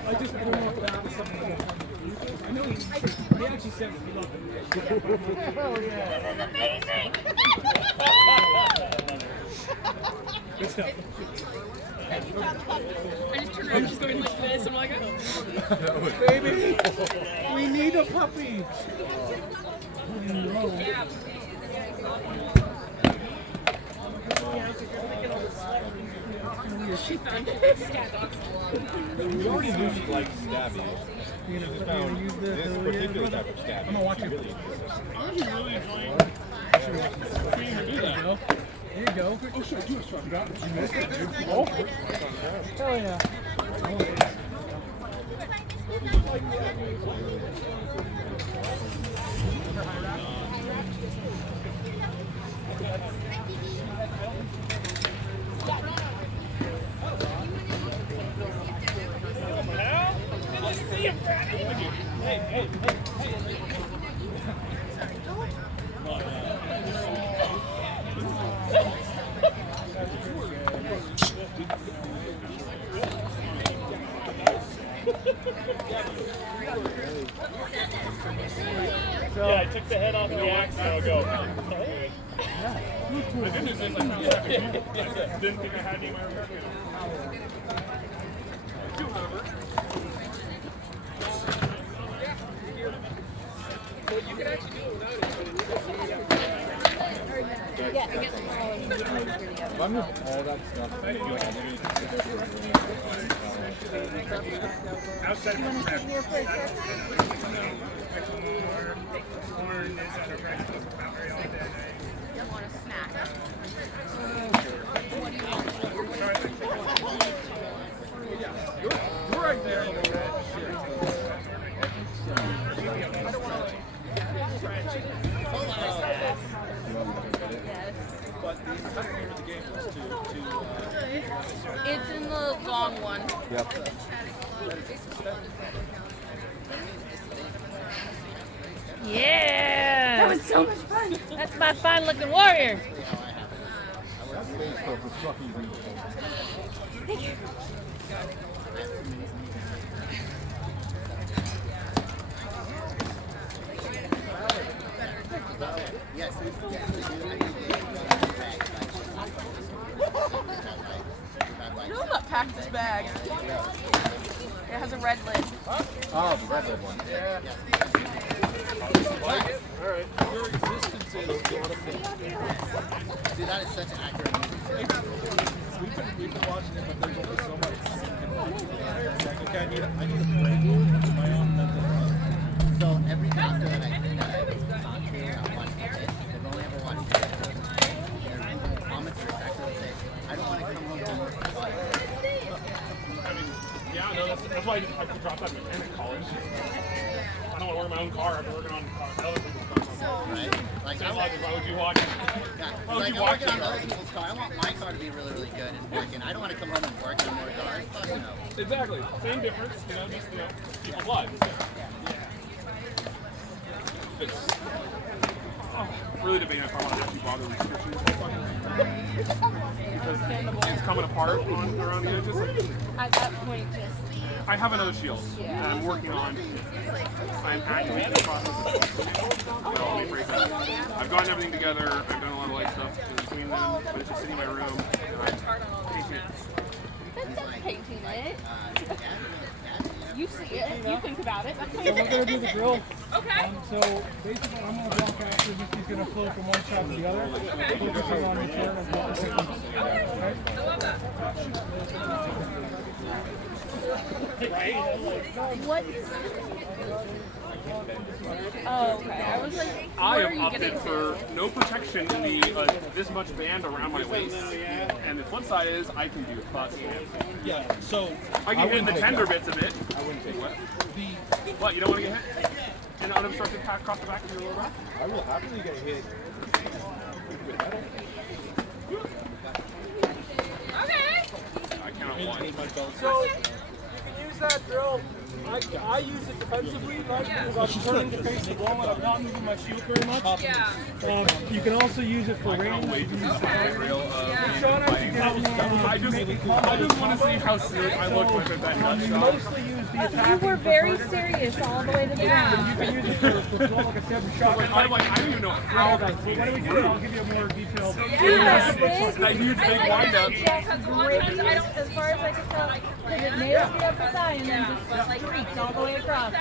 I just pulled off that with something else. I know he actually said he loved it. Oh yeah. Good stuff. I just turned around, just going like this. I'm like, oh. Baby, we need a puppy. Oh, no. Yeah. She found it. We already knew she liked Stabby. You know, use This particular type of Stabby. I'm gonna watch it. Really There you go. Oh shit, you got it. You missed it, dude. Oh, hell yeah. I'll go. The good news is I didn't think I had any of my own. You can actually do it without it, but If I'm with all that stuff, I do all the outside of the corn is under practice about very all day. You want a snack? You're right there. It's in the long one. Yep. Yeah! That was so much fun. That's my fine looking warrior. You know what packed this bag? It has a red lid. Oh, the red lid one. Yeah. Alright. Your existence is See, that is such an accurate movie. we've been watching it, but there's only so much. Okay, I need a break my own mental health. So every doctor that I talk to, I watch it. They've only ever watched it. Their comments are exactly the same. I don't want to come home from work. Yeah, no, that's why I dropped out of mechanic college. I don't want to work my own car. I've been working on other people's cars. Right? Like, Why would you watch it? yeah, Why would like you I'm watch working on it? other people's car. I want my car to be really, really good and working. I don't want to come home and work on more cars. Fuck no. Exactly. Same difference, just, people's lives. It's really debating if I want to actually bother restrictions. Because it's coming apart around the edges. At that point, just I have another shield that I'm working on. I'm actively in the process of I've gotten everything together. I've done a lot of light stuff in between them, but it's just sitting in my room. And I'm patient. that's painting it. You see it, you think about it. That's So we're going to do the drill. Okay. So basically, I'm going to walk after this. He's going to flow from one shot to the other. Focusing on your turn and walk okay? What? Oh, okay. I was like, I what are have you opted getting for no protection in the this much band around my waist. And the flip side is I can do cuts. Yeah, so I can hit the tender that. bits of it. I wouldn't take What? the. What? You don't want to get hit? An unobstructed pack across the back of your lower back? I will happily get hit. Okay. I count one. So you can use that drill. I use it defensively, right? Because I'm turning to face the wall and I'm not moving my shield very much. Yeah. You can also use it for range. You can use it for shot out to get out more. I just want to see how serious I look with it that You nut shot. mostly use the attack. You were very serious all the way to the end. You can use it for throw like a separate shot. I don't even know how What do we do? I'll give you a more detailed. that huge big windup. Great, as far as I can tell, because it nails the upper thigh and then just like reach all the way across.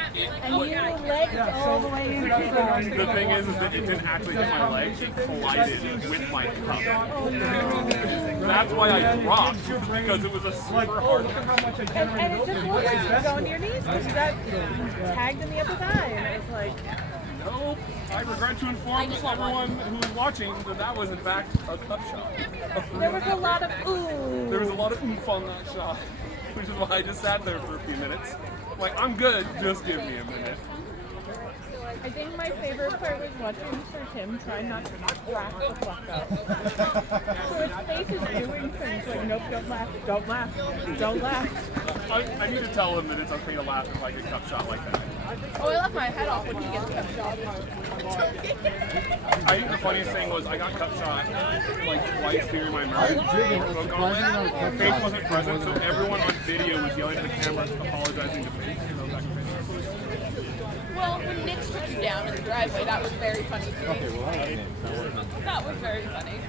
And you legged all the way into the ground. The thing is that it didn't actually hit my leg, it collided with my cup. That's why I dropped, because it was a super hard. Look at how much I And generated. it just wasn't going to your knees because you got tagged in the upper thigh. And it was like, Nope. I regret to inform everyone who is watching that that was in fact a cup shot. there was a lot of ooh. There was a lot of oomph on that shot, which is why I just sat there for a few minutes. Like, I'm good, just give me a minute. I think my favorite part was watching Sir Tim try not to crack the fuck up. So his face is doing things like, nope, don't laugh, don't laugh, don't laugh. I need to tell him that it's okay to laugh if I get cup shot like that. Oh, I left my head off when he gets cut shot. I think the funniest thing was I got cup shot like twice during my American Road Gauntlet. Faith wasn't present, so everyone on video was yelling at the camera, apologizing to Faith. Well, when Nick took you down in the driveway, that was very funny to me. Okay, well, that was Nick. That wasn't. That was very funny.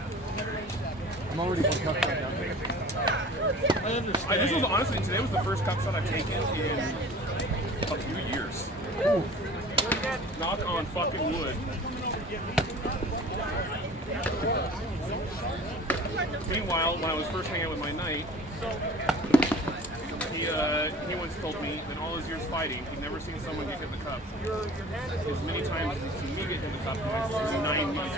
I'm already one cup shot down there. I understand. This was honestly, today was the first cup shot I've taken in a few years. Ooh. Knock on fucking wood. Meanwhile, when I was first hanging out with my knight, he once told me that in all his years fighting, he'd never seen someone get hit in the cup as many times as he's seen me get hit in the cup. And I've seen 9 years.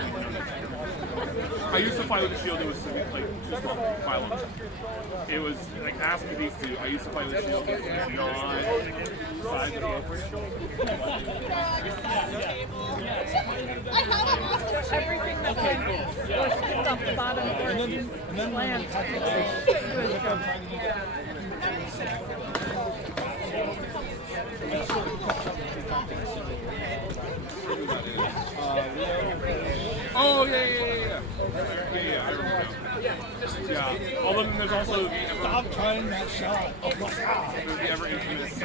I used to fight with a shield. It was like just violent. It was like ask me these two. I used to fight with a shield. It was not size of the Everything that was off the bottom or land. Oh yeah. I remember now. Yeah. Although then there's also the Stop trying that shot. Oh my god. there's the ever infamous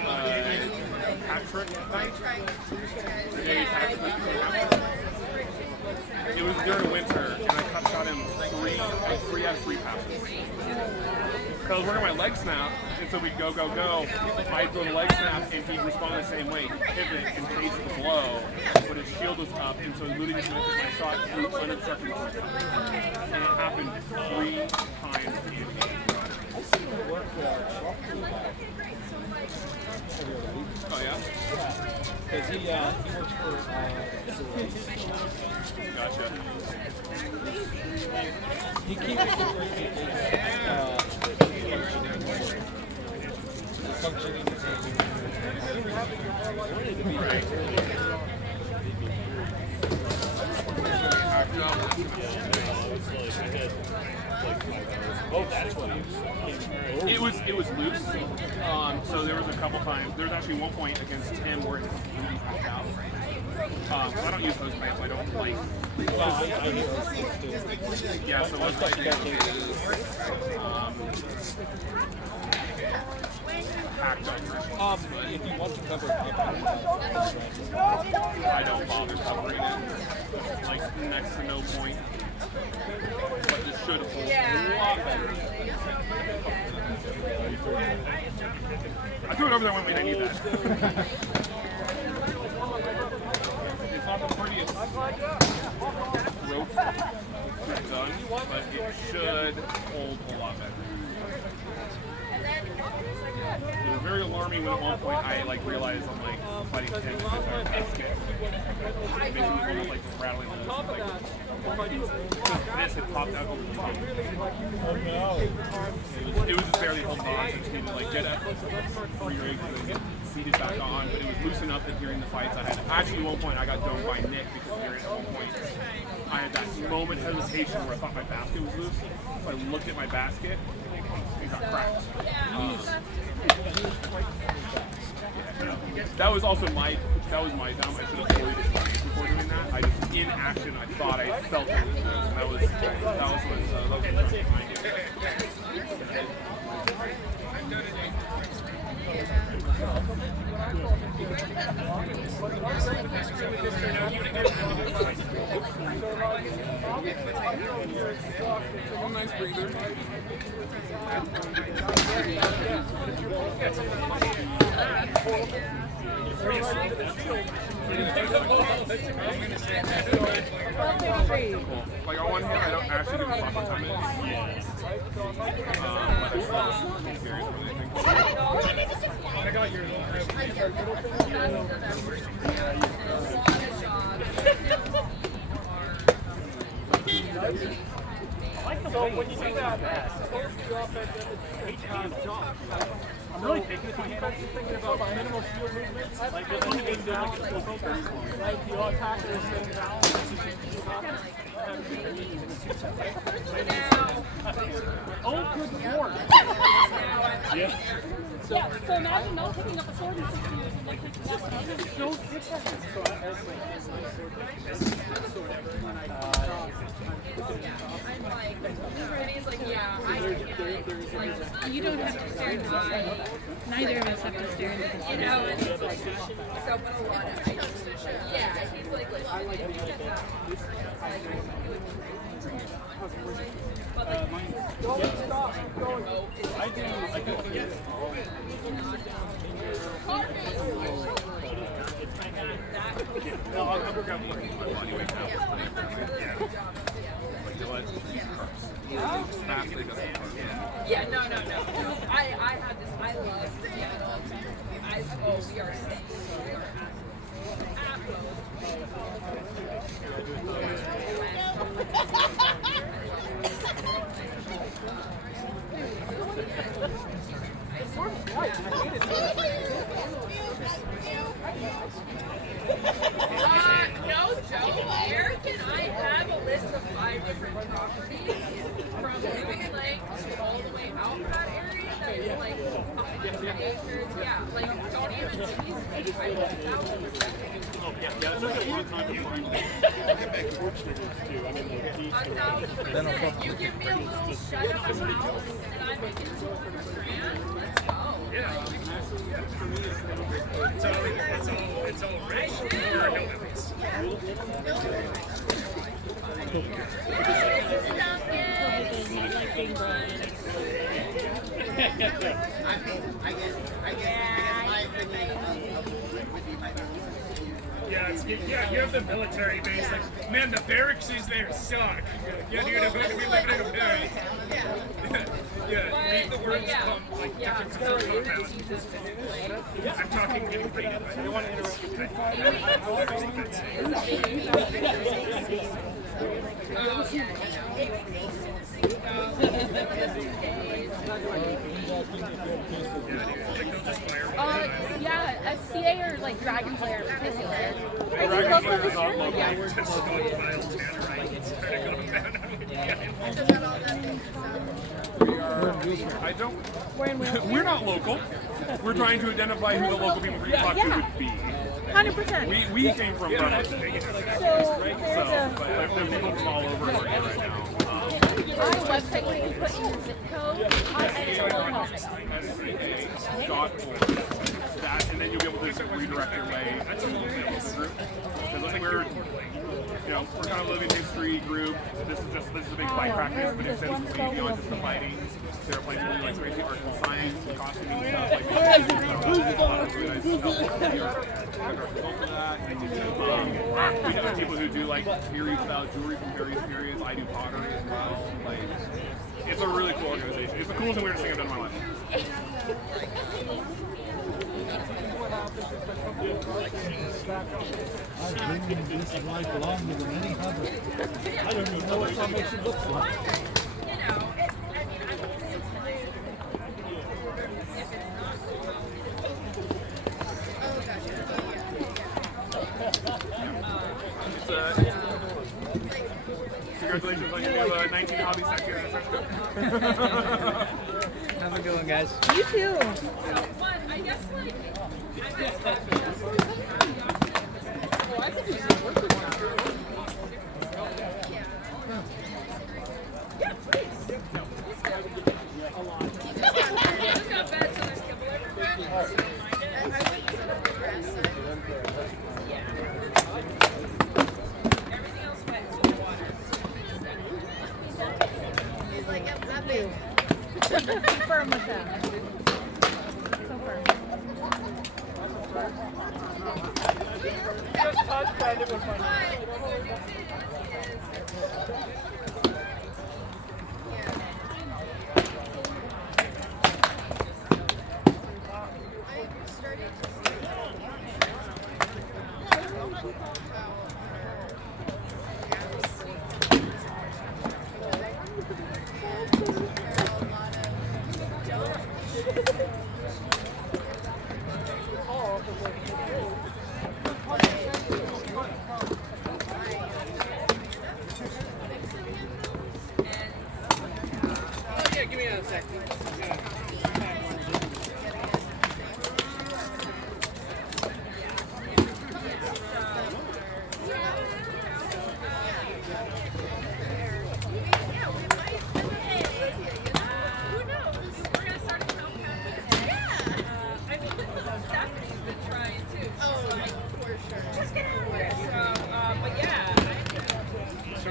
Patrick night. It was during winter, and I cut shot him 3 out of 3 passes. Because I was working my leg snap, and so we'd go. I'd throw the leg snap, and he'd respond the same way. He'd pivot and face the blow, but his shield was up, and so eluding his my shot flew unobstructed. And it happened 3 times in Oh yeah? Because he works for Gotcha. he keeps functioning. It was loose. So there was a couple times. There was actually one point against Tim where it was really packed out. I don't use those pants. I don't like. Yeah, so it's like packed up. If you want to cover I don't bother covering it. Like next to no point. But this should hold a lot better. I threw it over there one week. I need that. It's not the prettiest rope done, but it should hold a lot better. It was very alarming when at one point I realized I'm fighting Tim with my basket. Basically, like just rattling loose. This had popped out over the top. Oh no! It was just barely holding on. So just needed to get up, re-rig, and get seated back on. But it was loose enough that during the fights I had. Actually, at one point I got done by Nick because during at one point I had that moment hesitation where I thought my basket was loose. So I looked at my basket. It got cracked. That was also my down. I should have avoided it before doing that. I just in action I thought I felt it was loose, and that was what behind it. One nice breather. Like on one hand, I don't actually give a fuck what time it is. But I still serious when I think. I got yours. So when you do that, I'm really taking it to my hand. I'm just thinking about minimal shield movements. Like this one being down, like the attacker is getting down. Oh, good lord. Yeah. So imagine not picking up a sword in 6 years and then picking up another. No, it's I'm like, he's like, yeah, I can't. Like, You don't have to stare into the screen. Neither of us have to stare into the you screen. know, and it's like, so, but a lot of, yeah, he's like, look, I like that. But like, Don't stop. Going. No, I'll work out more anyway now. Fast, it doesn't work. yeah, no. I had this, I love Seattle. We are staying. We are no joke. Eric and I have a list of 5 different properties from Living Lake to all the way out that area that is like 100 acres. Yeah, like don't even tease me. I love thousands. That's like a long time to find. 1,000%. You give me a little shut up house and I make it $200,000. Let's go. Yeah. It's all rich. There are no limits. Yeah, you have the military base. Like, man, the barracks there suck. Yeah, dude, I'm going to be living in a barrack. Yeah, read the words from like different compounds. I'm talking getting raided by the want to Yeah, SCA or like Dragon Slayer in particular. Dragon Slayer is not local. Just stockpile tannerite. It's kind of going down. We're not local. We're trying to identify who the local people we talk to would be. 100%. We came from Brooklyn. So But there's people from all over Oregon right now. our website where you put in the zip code, and it will help. That, and then you'll be able to redirect your way to the group. Because we're kind of living history group. This is a big fight practice, but instead of it's just the fighting. There are places where like crazy art and science, and costuming stuff like we know people who do like period style jewelry from various periods. I do pottery as well. Like, it's a really cool organization. It's the coolest and weirdest thing I've done in my life. I've been in this life longer than any other. I don't even know what salvation looks like. Congratulations on your new 19 hobby sector. How's it going, guys? You too. I guess like I could do some work with that. yeah, please. A lot. It's got bad so there's kibble everywhere. Everything else wet to the water. He's like, yep, that big. Be firm with that. So firm. Just touch that, it was funny.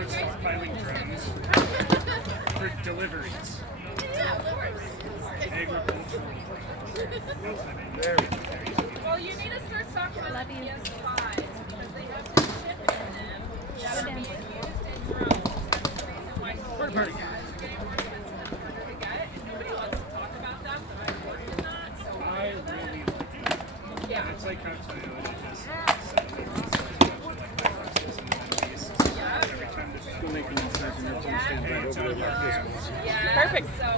start stockpiling drones for deliveries. Agricultural. There we go. Well, you need to start stockpiling PS5s because they have to ship in them that are being used in drones. That's the reason why Bird bird. nobody wants to talk about them, but I'm working on that. I really like it. Yeah. It's like how Toyota just Still making sense and everything stands right over there like this. Yeah. Perfect. So,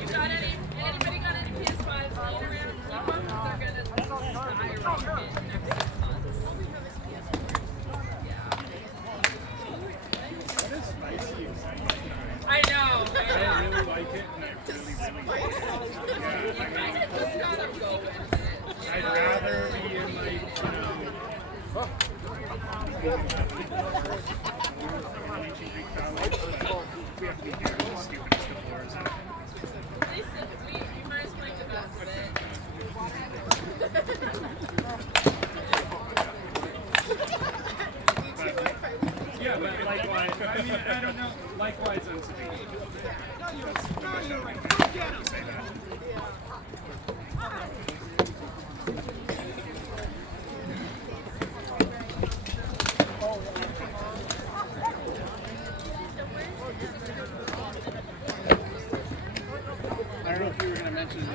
you got anybody got any PS5s laying around? They're gonna skyrocket next 6 months. That is spicy exciting. I know. I really like it, and I really like it. I'd rather be in like, we have to be doing the stupidest of wars. Yeah, but likewise, I mean, I don't know, likewise on Sabine. Say that. I don't know if you were going to mention the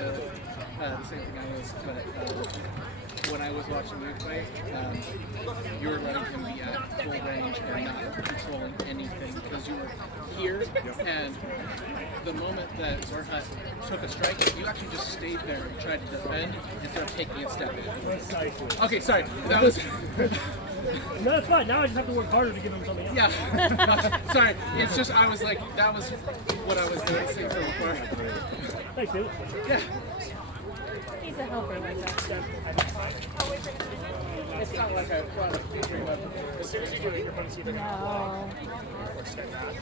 same thing I was, but when I was watching you fight, you were letting him be at full range and not controlling anything because you were here, and the moment that Zorhat took a strike, you actually just stayed there and tried to defend instead of taking a step in. Okay, sorry. That was... No, it's fine. Now I just have to work harder to give him something else. Yeah. Sorry. It's just, I was like, that was what I was going to say from before. Thanks, dude. Yeah. He's a helper like that. It's not like I brought a dream up. As soon as you do it, you're going to see the No. or step back.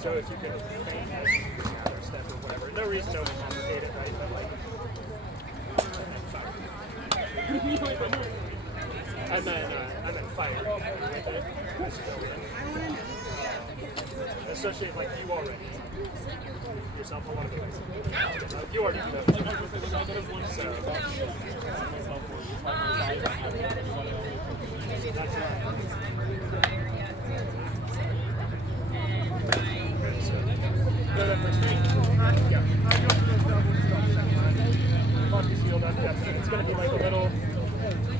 So if you could feign as other step or whatever, no reason to overcomplicate it, right? But like, I meant fire. Especially if like you already yourself a lot of things. You already know. It's going to be like a little,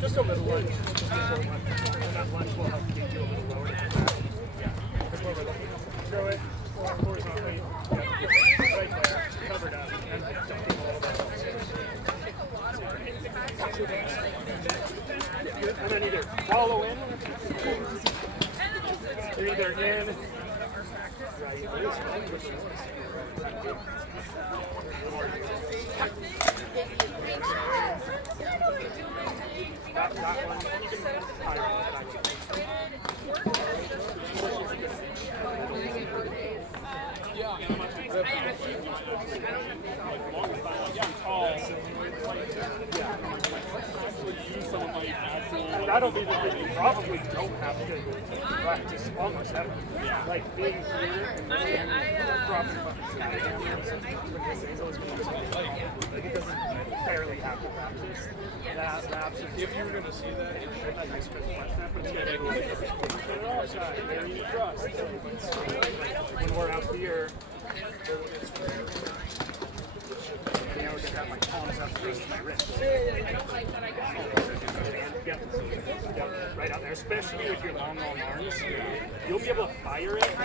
just a little lunge, just a short lunge. And that lunge will help get you a little lower. Because where we're looking, throw it horizontally, right there, covered up, and dumping a little bit. And then either follow in, you're either in, right, that one, you can higher. That'll be the thing. You probably don't have to practice almost ever. Like being here and dropping it doesn't barely have to practice. That wraps it. If you were going to see that, it's a nice quick flash snap, but it's going to be very trust. When we're out here, you know, just have my palms up close to my wrist. Yep, right out there, especially with your long arms. You'll be able to fire it,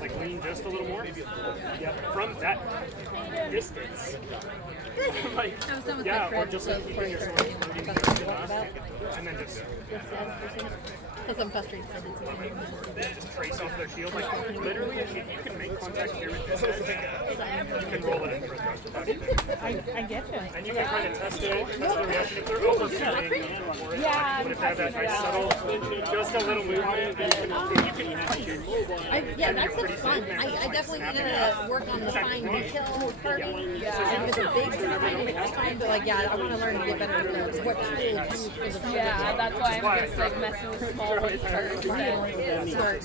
like lean just a little more. Yep, from that distance. Like, yeah, or just like keeping your sword moving just enough, and then just Because I'm frustrated. just trace off their shield. Like, literally, if you can make contact here with this edge, you can roll it in for a thrust without even. I get you. And you can kind of test it, test the reaction. If they're overshooting, Yeah, but if they have that nice subtle, just a little movement, then you can Yeah, that's such fun. I definitely need to work on the fine detail carving. Yeah. Because it's big, it's fine, but like, yeah, I want to learn to get better at what tools use for the Yeah, that's why I'm just like messing with small ones first. Smart.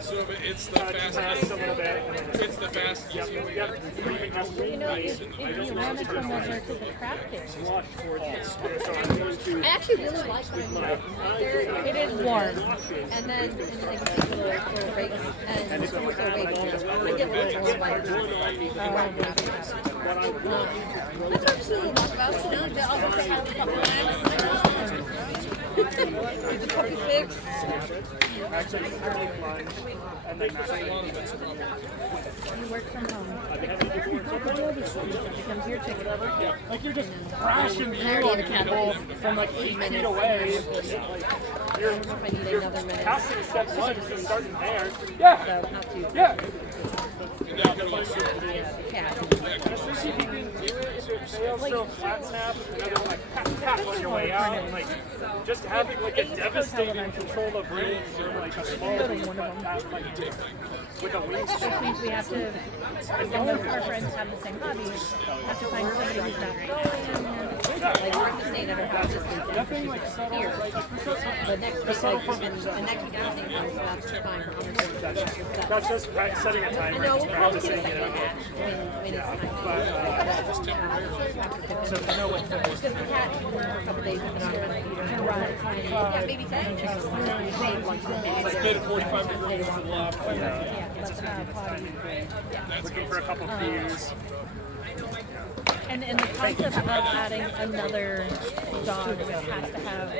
So it's the fast, it's the fast, easy way. You know, if you want to come over to the practice, I actually really like them. it is warm. And then they can take little breaks and it's also way I get little lighter. That's what I'm just really talk about. You know, I'll go for a couple times. Get the puppy fix. You work from home. Becomes your ticket. Like you're just crashing through on people from like 8 feet away. You're I need another minute. passing step one, just starting there. Yeah. So not too. Yeah. Cat. Especially if you can do it, if it fails, still flat snap, another one like tap on your way out, and like just having like a devastating control of range or like a small one of them like with a wing Which means we have to, if most of our friends have the same hobby, have to find somebody who's not going. Like we're in the state of our house this weekend. nothing like subtle. Here. But next week, like, and the next week I'm staying home, so that's fine for Hunter. That's just setting a timer. No, Just we'll probably practicing, get you a know. second when it's time. So to know what Because the cat for a couple days has been on my computer. Yeah, maybe 10. Maybe 45 minutes left. Yeah, but potty. looking for a couple cues. And the concept of adding another dog that has to have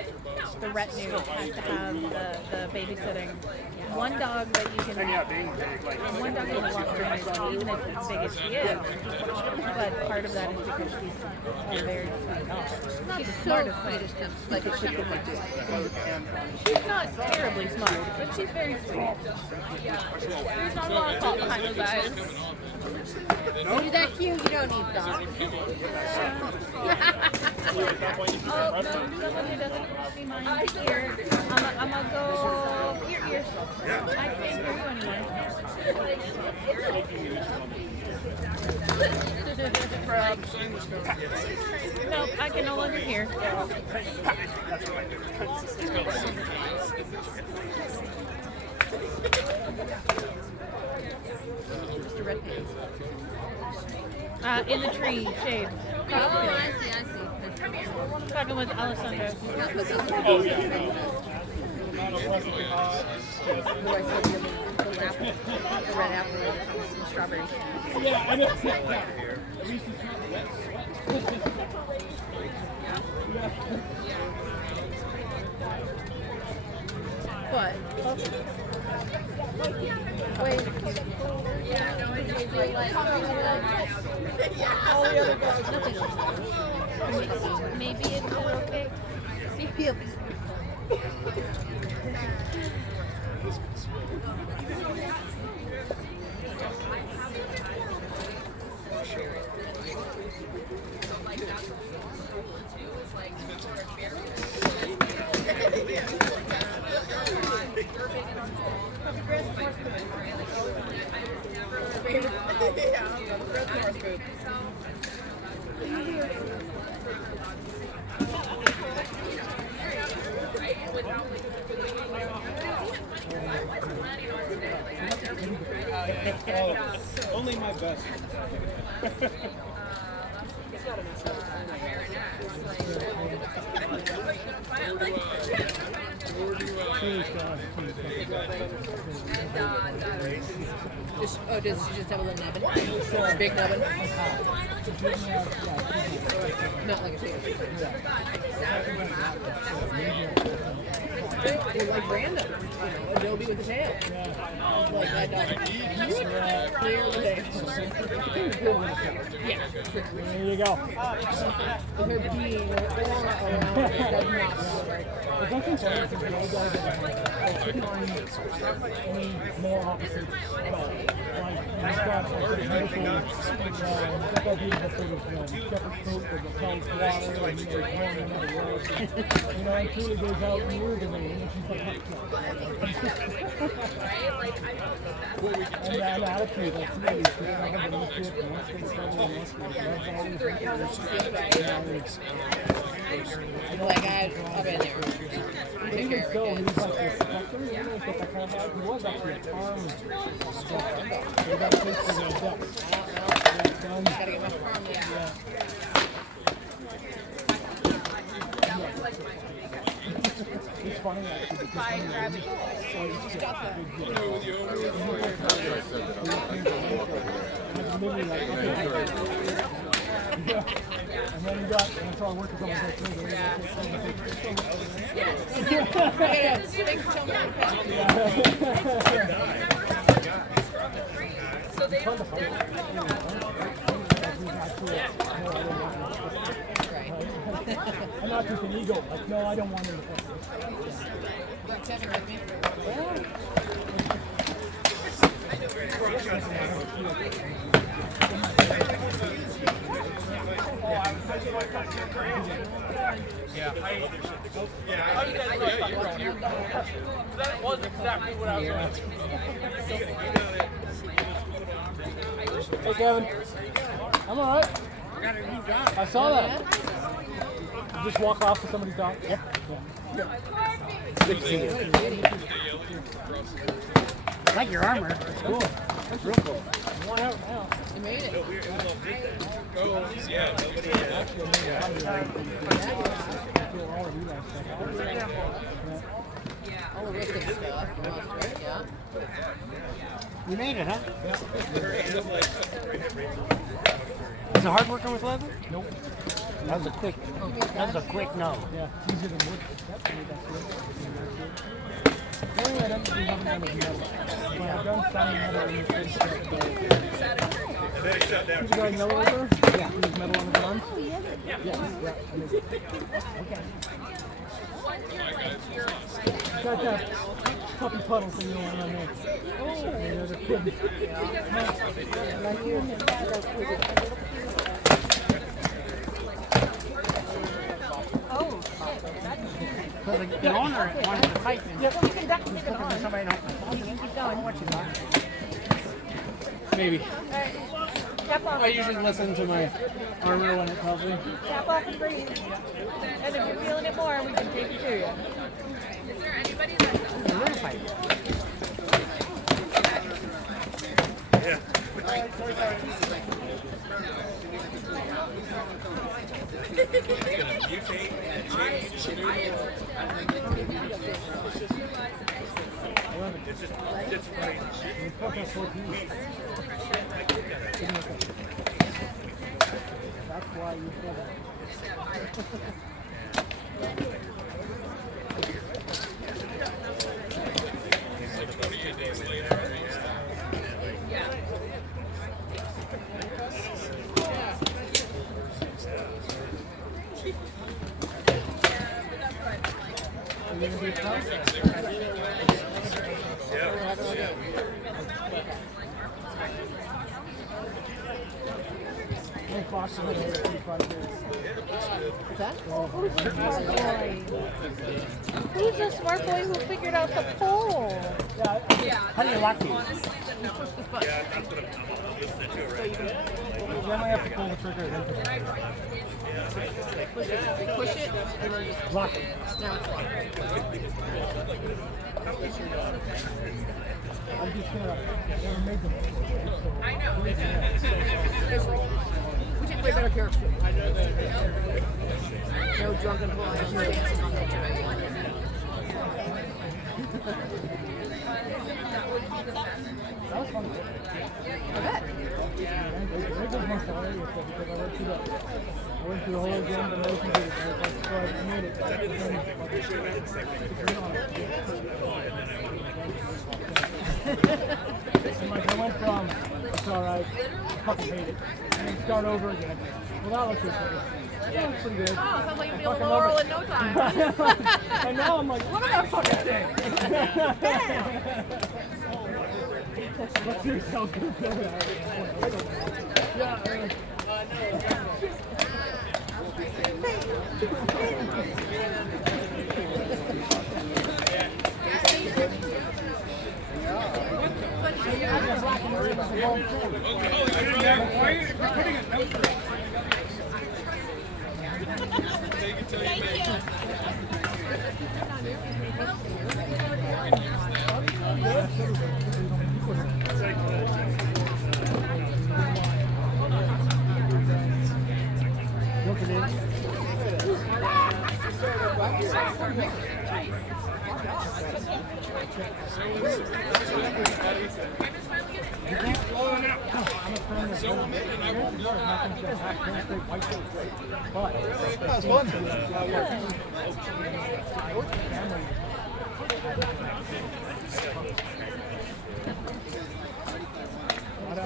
the retinue, has to have the babysitting. One dog that you can, And yeah, being big, like one dog can walk around even as big as she is. But part of that is because she's a very sweet dog. Not She's so smart as sweet as Tim, like a shepherd would do. She's not terribly smart, but she's very sweet. There's not a lot of thought behind those eyes. You're that cute, you don't need dog. Oh, no, somebody doesn't see mine here. I'm gonna go here. I can't hear you anymore. Nope, I can no longer hear. Mr. Red Pants. In the tree, shade. Oh, I see. Talking with Alessandro. Oh yeah. Boy, I still feel the apple, the red apple, and some strawberries. Yeah, I know. At least it's not wet. What? Wait. All the other dogs, nothing else. Maybe it's a little cake. Feel. Only my best. Does she just have a little nubbin? A big nubbin? Not like a chicken. They're like random. You know, Adobe with the tail. Like that dog. clear the day. Yeah. There you go. Her being around it does not work. But don't think that the old guys that couldn't find any more opposites at all. Like, he's got like, beautiful sort of shepherd coat that repels water and he's like growing another world. You know, and Trudy goes out near the rain and she's like, and that attitude, that's really good. I have been used to it, and that's what it's probably must be. That's always like, I've been there. Take care of so it. he's like this protector, you know, that kind of guy. He was actually a farm stuff. So he got a place for the ducks. Gotta get my farm there. Yeah. It's funny actually because he's got that. And then you got, and that's how I work with someone like me. I'm not just an ego, like, no, I don't want him to fuck this. Got Kevin with me. That was exactly what I was doing. Hey, Kevin. I'm alright. I saw that. You just walk off with somebody's dog? Yeah. Good to see you. I like your armor. It's cool. That's real cool. One out now. You made it. Yeah, nobody All the risky stuff. Yeah. You made it, huh? Is it hard working with leather? Nope. That was a quick no. Yeah, it's easier than wood. The only item we haven't done is metal. But I've done some metal in the sense that you guys know leather? Yeah. You use metal on the guns? Yeah. Okay. Got that puppy puddle thing going on there. Yeah, they're good. Like you and his dad are pretty. Oh, shit. So the owner wanted to fight me. Yep. We can definitely get it on. Somebody don't. Keep going. What you got? Maybe. Alright. Tap off. I usually listen to my armor when it tells me. Tap off and breathe. And if you're feeling it more, we can take you to you. Is there anybody that We're gonna fight. That's why you feel that. Who's the smart boy who figured out the pole? How do you lock these? Then I have to pull the trigger and then Push it and then just lock it. now it's locked. I'm just gonna make them. I know. We take way better care of you. No drunken boys, no dancing on the train. That was fun. I bet. It was my story because I went through the whole game, the motions of it, so I made it. And like I went from like, I fucking hate it. And then start over again. Well, that looks okay. That looks pretty good. Oh, sounds like you'll be on the Fucking laurel love in no time. it. And now I'm like, look at that fucking thing. Let's see how it's going to feel. Yeah.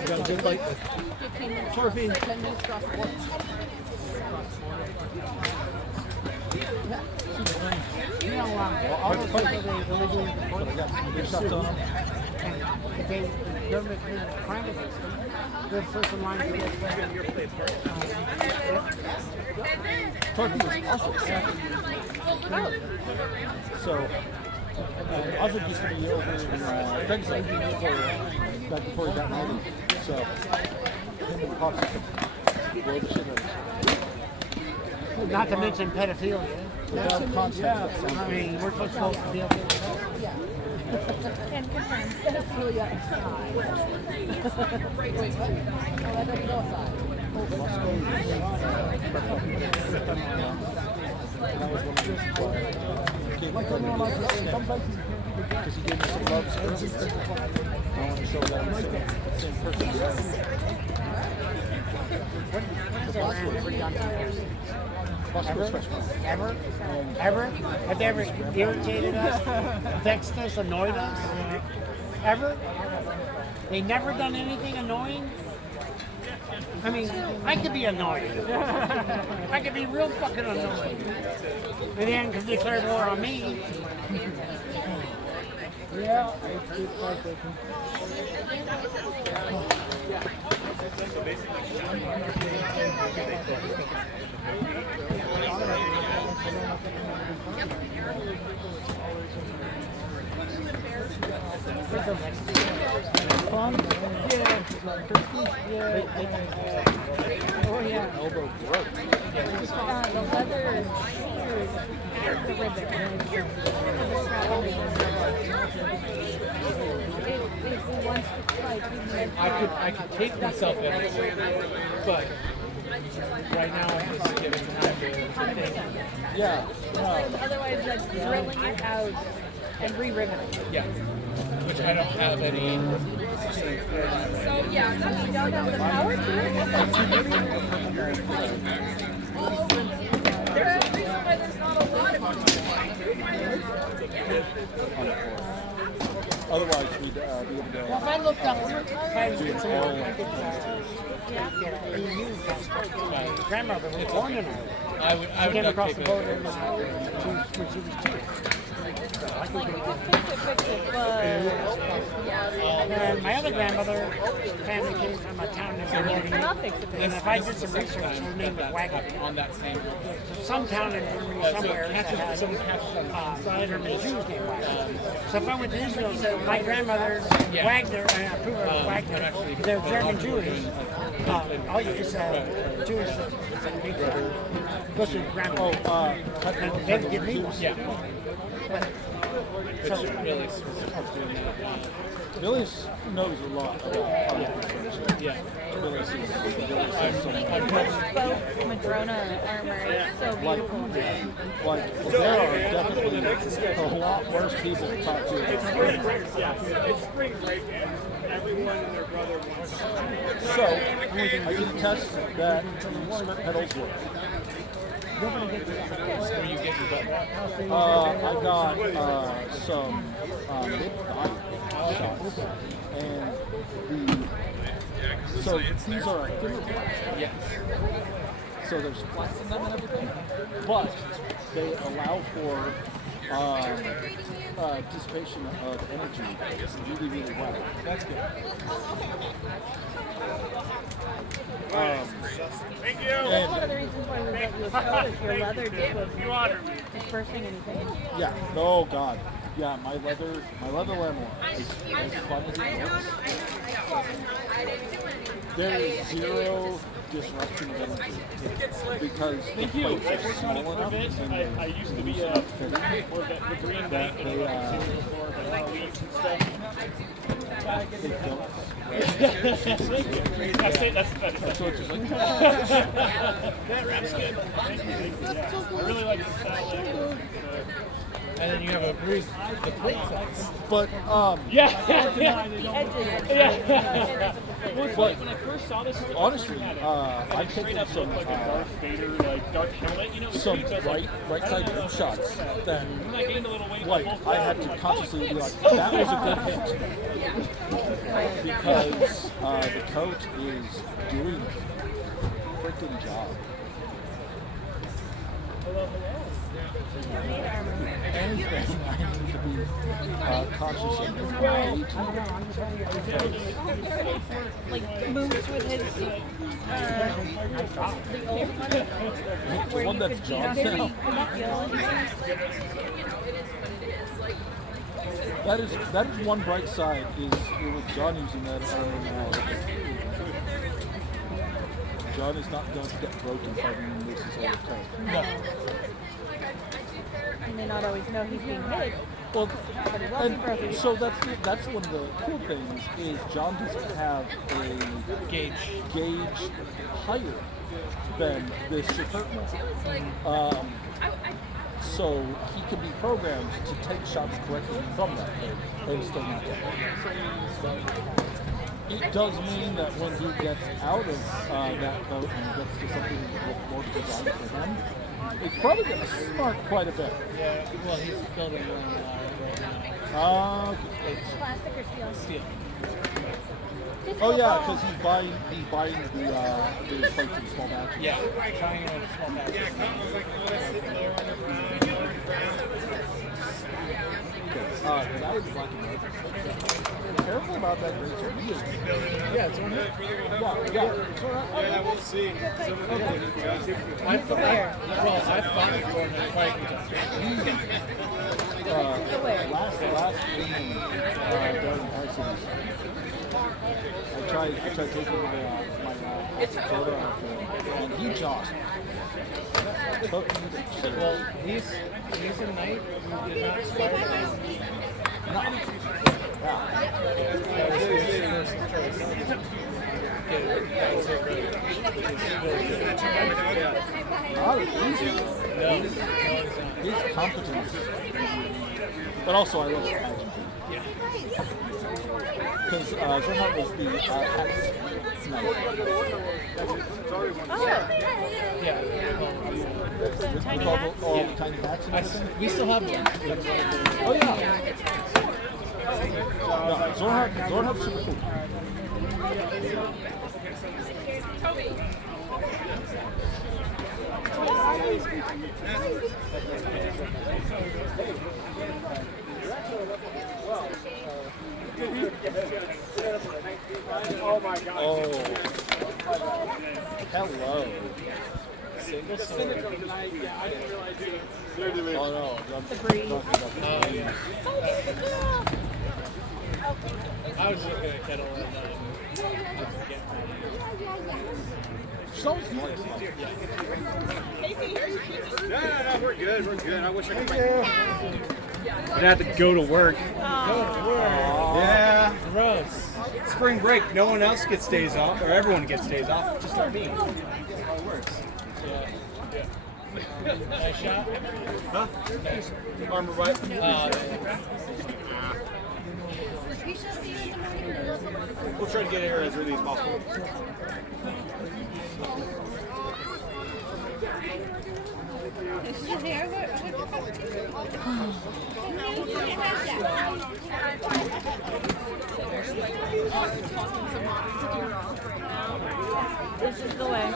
You got a good bite. 15 minutes. Turfy. 10 minutes across the board. You know, all those people, they illegally deport them. If they government crime against them, they're the first in line to get Turkey is awesome. So, Oswald used to be over in Texas back before he got married. So, him and Pops blow the shit out of him. Not to mention pedophilia. Without context. I mean, we're supposed to be able to. Yeah. And confirmed. Pedophilia aside. Wait, what? Oh, that doesn't go aside. That was one of his because he gave me some love service. I want to show that I'm the same person. Ever? Ever? Have they ever irritated us, vexed us, annoyed us? Ever? They never done anything annoying? I mean, I could be annoying. I could be real fucking annoying. And then could declare war on me. Yeah, it's like they can. Fun? Yeah. Oh yeah. Elbow broke. The leather shoes at the ribbon. It wants to like. I could take myself in it, but right now I'm just giving time to think. Yeah. Otherwise, that's drilling it out and re-ribboning. Yeah. Which I don't have any. So yeah, that's You don't have the power to it? there's a reason why there's not a lot of Otherwise, we'd be able to Well, if I looked up, if I was do getting some all more, I could get an EU passport. My grandmother was born in Ireland. I She would came duct across tape the it. border when she was 2. And my other grandmother family came from a town in Germany. And if I did some research, her name was Wagner. On that same. Some town in Germany somewhere that had German Jews named Wagner. So if I went to Israel and said, my grandmother's Wagner, and I prove her was Wagner, they're German Jewish. Oh, it's Jewish. Goes to grandma. They would give me one. Yeah. So, Really supposed to do that. Billy knows a lot about Yeah. Billy sees I'm both Madrona armor. It's so beautiful. like there are definitely a lot worse people to talk to. It's spring break, yeah. It's spring break, and everyone and their brother wants to. So I did a test that cement pedals work. Where you get your butt. I got some mid-thigh shots, and the So these are thinner blocks. Yes. So there's flex in them and everything, but they allow for dissipation of energy really, really well. That's good. Thank you. That's one of the reasons why we let you go is your leather just wasn't dispersing anything. Yeah. Oh God. Yeah. My leather lamellar. As fun as it looks, there is zero disruption of energy because the plates are small enough and I used to loose be enough fitting the green that they don't. That's So it's just like that wrap's good. Thank you. I really like the style. And then you have a bruise, the plate size. But But when I first saw this, honestly, I've taken some Darth Vader, like dark helmet, you know, some right side hip shots that like I had to consciously be like, that was a good hit because the coat is doing a freaking job. Anything I need to be conscious of. Like moves with his the old one, The one that's John's now. That is one bright side is with John using that armor now. John is not going to get broken fighting in this all the time. No. He may not always know he's being hit. Well, but he wasn't broken. so that's one of the cool things is John doesn't have a gauge higher than this Shepard will. So he can be programmed to take shots correctly from that code and still not get. It does mean that when he gets out of that boat and gets to something with more design for him, it's probably going to smart quite a bit. Yeah, well, he's building one right now. Plastic or steel? Steel. Oh yeah, because he's buying the plates in small batches. Yeah, trying in small batches. That is black and white. Careful about that great tornado. Yeah, it's on here. Yeah, we'll see. I thought, well, I thought it was on fight. Last evening, during Parsons, I tried taking my photo out there, and he just took me to shit. Well, he's a knight who did not start That was his first choice. Not easy. His competence. But also I love it. Because Zernhardt was the Hex knight. Yeah. With all the tiny hats and everything. We still have one. Oh yeah. No, Zornhardt's super cool. Oh my god. Oh. Hello. Single sword. Oh no. I was looking at kettle and She's always nice. No, we're good. We're good. I wish I could find I'd have to go to work. Yeah. Gross. Spring break. No one else gets days off, or everyone gets days off. Just not me. That's how it works. Yeah. Nice shot? Huh? Armor bite. We'll try to get here as early as possible. This is the way.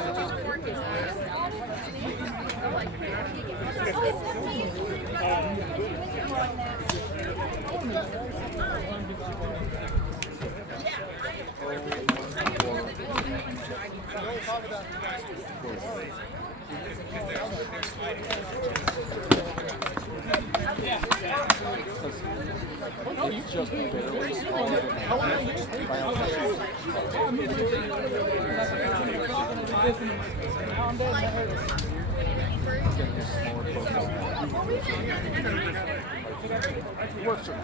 It's just barely smaller than my own house. Works for me.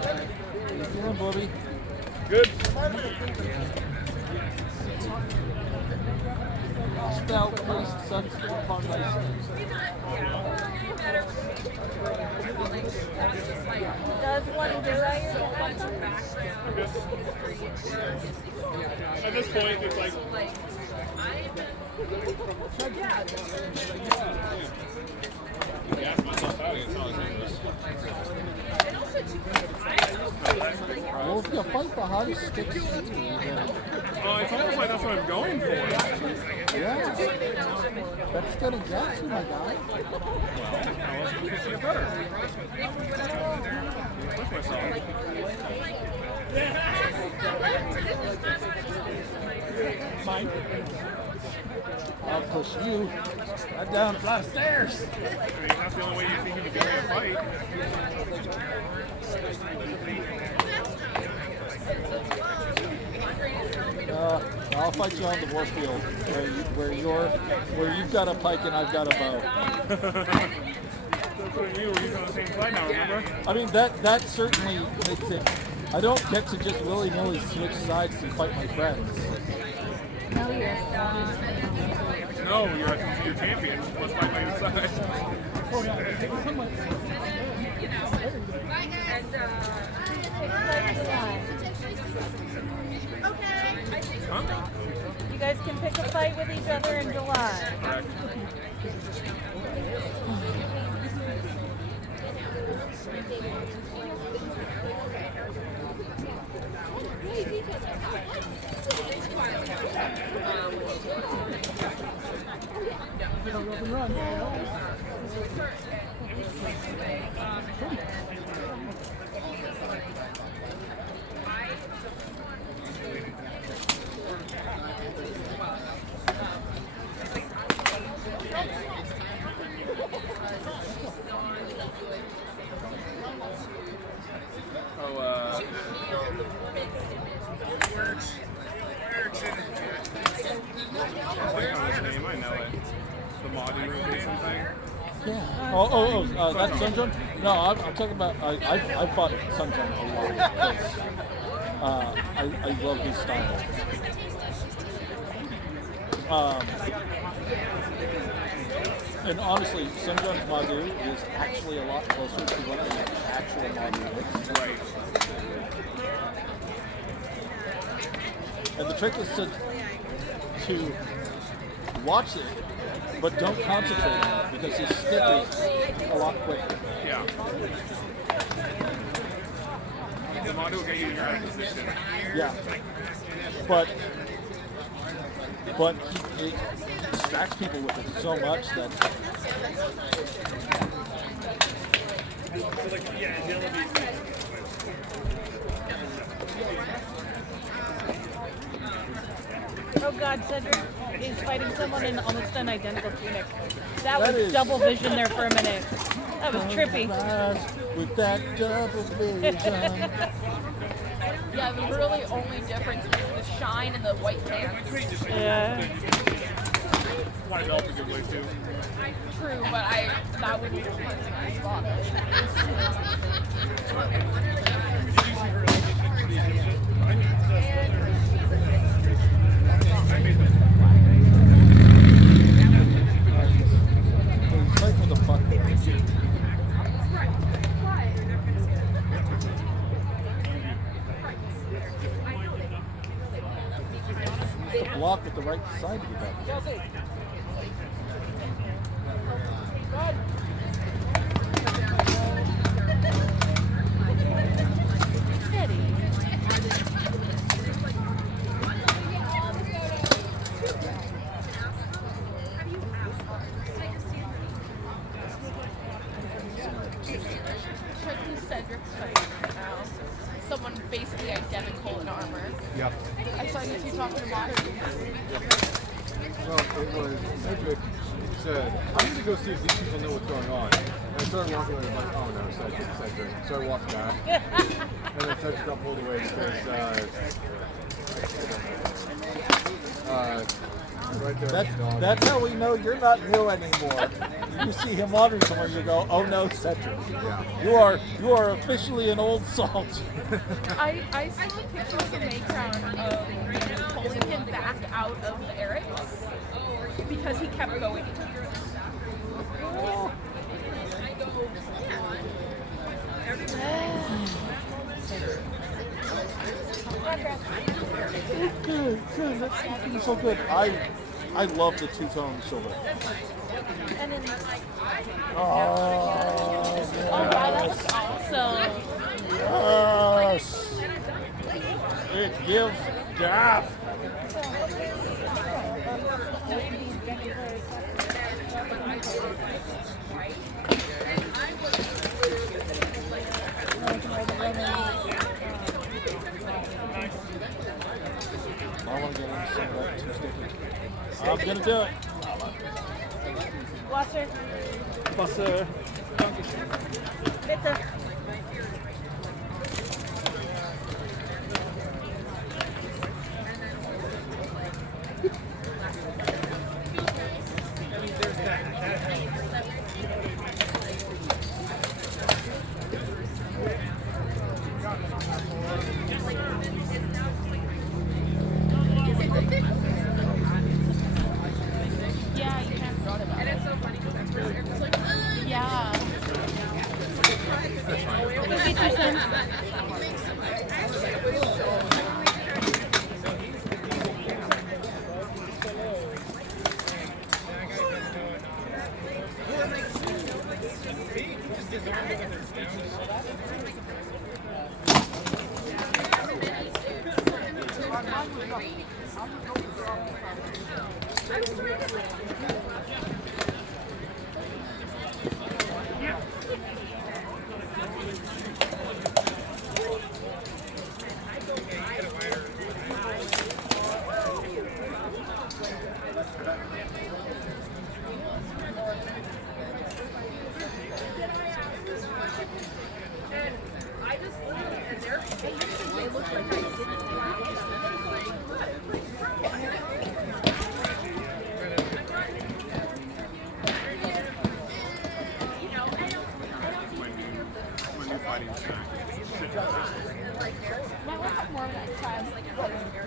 How you doing, Bobby? Good. Spell placed sunscreen upon my skin. Does one do that? At this point, it's like. I asked myself out, it's not as dangerous. Well, if you fight the hottest sticks, It's almost like that's what I'm going for. yeah, that's gonna get you, my guy. Now let's see it better. Push myself. Mine. I'll push you. I'm down a flight of stairs. I mean, that's the only way you think you can give me a fight. I'll fight you on the warfield, where you've got a pike and I've got a bow. That's what I mean, we're using the same side now, remember? I mean that certainly makes it. I don't get to just willy-nilly switch sides to fight my friends. No, you're champion. Let's fight by your side. Oh yeah. Huh? You guys can pick a fight with each other in July. Correct. I know it. The Maudie room or something. Yeah. That's Sunshine? No, I'm talking about. I fought Sunshine a lot. I love his style. And honestly, Sunshine Madhu is actually a lot closer to what the actual Madhu is. Right. And the trick is to watch it, but don't concentrate on it because his stick is a lot quicker. Yeah. The Maudie will get you in your out of position. Yeah. But it distracts people with it so much that. Oh God, Cedric is fighting someone in almost an identical tunic. That was is double vision there for a minute. That was trippy. With that double vision. Yeah, the really only difference is the shine and the white pants. Yeah. White belt a good way too. True, but that would be the first thing I spotted. Fight for the fuck. block with the right side to get back. Cedric's fighting right now. Someone basically identical in armor. Yep. I saw you two talking about it. Well, it was Cedric said, I need to go see if these people know what's going on. And I started walking away, I'm like, oh no, Cedric. So I walked back. And then Cedric got pulled away because, right there. That's how we know you're not new anymore. You see him wandering somewhere, you go, oh no, Cedric. Yeah. You are officially an old salt. I saw pictures in Maycrown of pulling him back out of the Erics because he kept going. Good. That's so good. I love the two-tone silver. And then, Oh, wow, that was awesome. Yes. It gives gas. I want to get into some of that two-sticky. I'm going to do it. Wasser. Wasser. Bitte. Yeah, you have thought about it. And it's so funny because that's really like, yeah.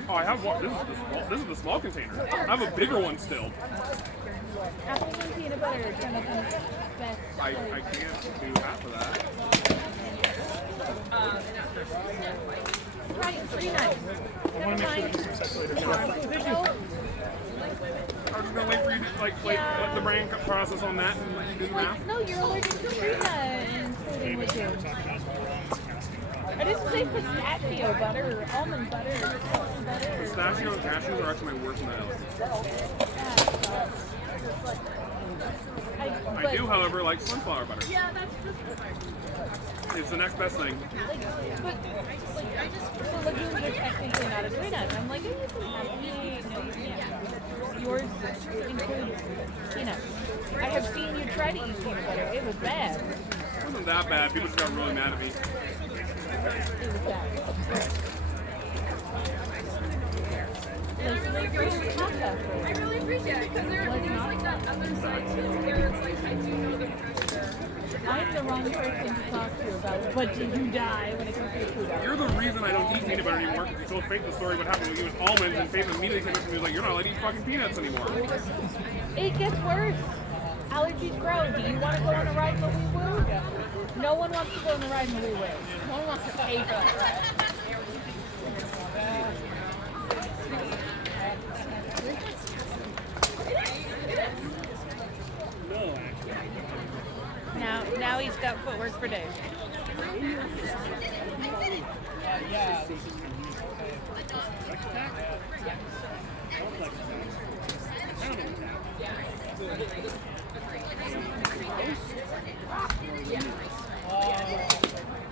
Oh, I have one. This is the small container. I have a bigger one still. Apples and peanut butter is one of the best. I can't do half of that. Right, 3 nights. I want to make sure that some sex later. I was just gonna wait for you to let the brain process on that and let you do the math. No, you're allergic to peanut including with you. I didn't say pistachio butter or almond butter or almond butter. Pistachio and cashews are actually my worst allergies. I do, however, like sunflower butter. Yeah, that's just It's the next best thing. But the legumes are technically not a tree nut. I'm like, oh, you can have meat. No, you can't. Yours includes peanuts. I have seen you try to eat peanut butter. It was bad. It wasn't that bad. People just got really mad at me. It was bad. I really appreciate it because there's like that other side too where it's like I do know the pressure. I'm the wrong person to talk to about what did you die when it comes to food. You're the reason I don't eat peanut butter anymore because you told Faith the story what happened when you was almonds and Faith immediately came up to me and was like, you're not allowed to eat fucking peanuts anymore. It gets worse. Allergies grow. Do you want to go on a ride in the woo-woo? No one wants to go on a ride in the woo-woo. No one wants to pay for that ride. Now he's got footwork for days.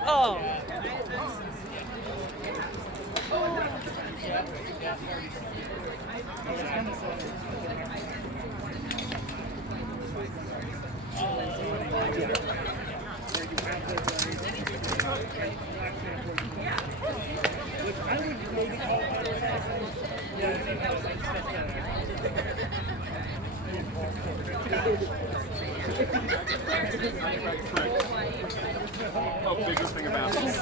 Oh. Oh, biggest thing about this.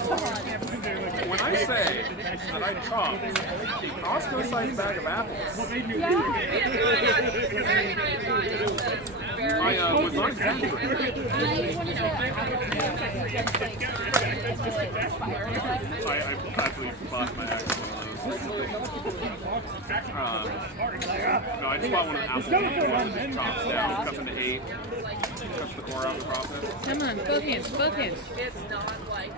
When I say that I chopped a Costco-sized bag of apples, I was not exaggerating. I actually bought my ex one of those. No, I just bought one of the apple ones that chops down, cuts into 8, cuts the core out of the process. Come on, both hands, both hands. It's not like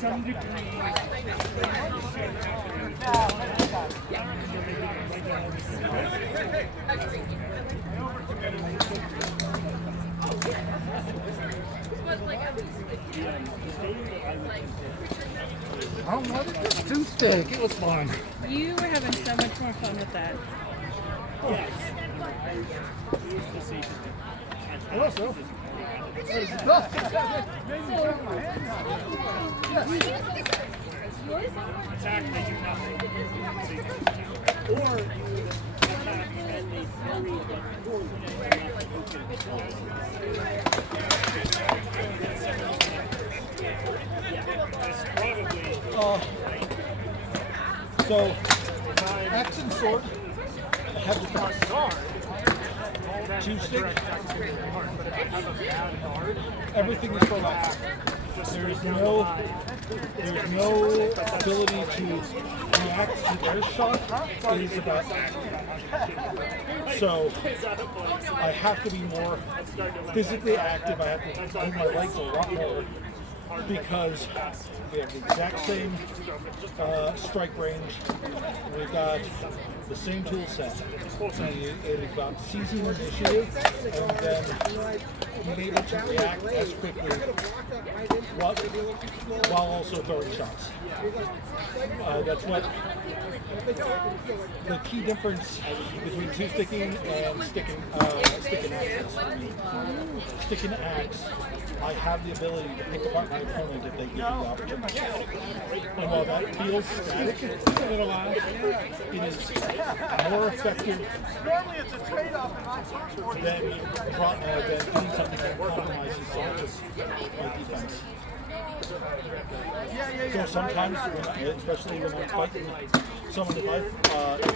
some degree. I don't know, it's too thick. It was fun. You were having so much more fun with that. Yes. I used to see. Also, attack may do nothing. Or attack and they very so axe and sword have the two sticks. Everything is for life. There's no ability to react to their shot. It is about so I have to be more physically active. I have to move my legs a lot more because we have the exact same strike range. We've got the same tool set. It is about seizing initiative and then being able to react as quickly while also throwing shots. That's what the key difference between two-sticking and sticking axes. Sticking axe, I have the ability to pick apart my opponent if they give me the opportunity. And while that feels static in a while, it is more effective than doing something that compromises my defense. So sometimes, especially when I'm fighting someone, if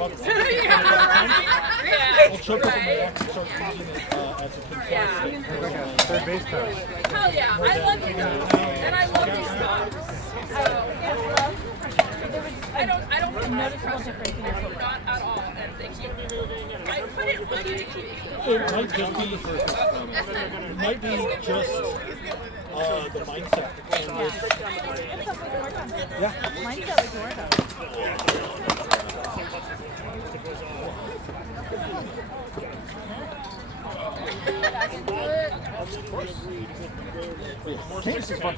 I'll choke up on my axe and start using it as a control. Third base pass. hell yeah, I love you guys, and I love these dogs. I don't feel noticeable difference in your footwork. Not at all, and thank you. I put it on you. It might be just the mindset. Yeah. Mindset was more though. This is fun.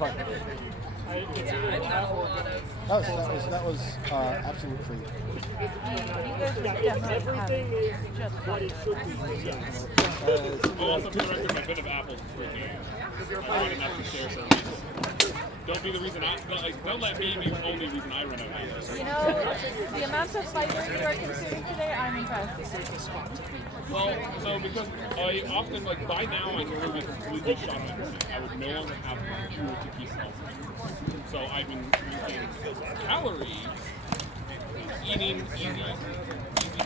That was absolutely. I'll also correct my bit of apples freaking. I have to share service. Don't be the reason don't let me be the only reason I run out of apples. You know, the amount of fiber you are consuming today, I'm impressed. Well, so because I often, by now I know I'm completely shot on everything. I would no longer have fuel to keep healthy. So I've been drinking calories, eating easy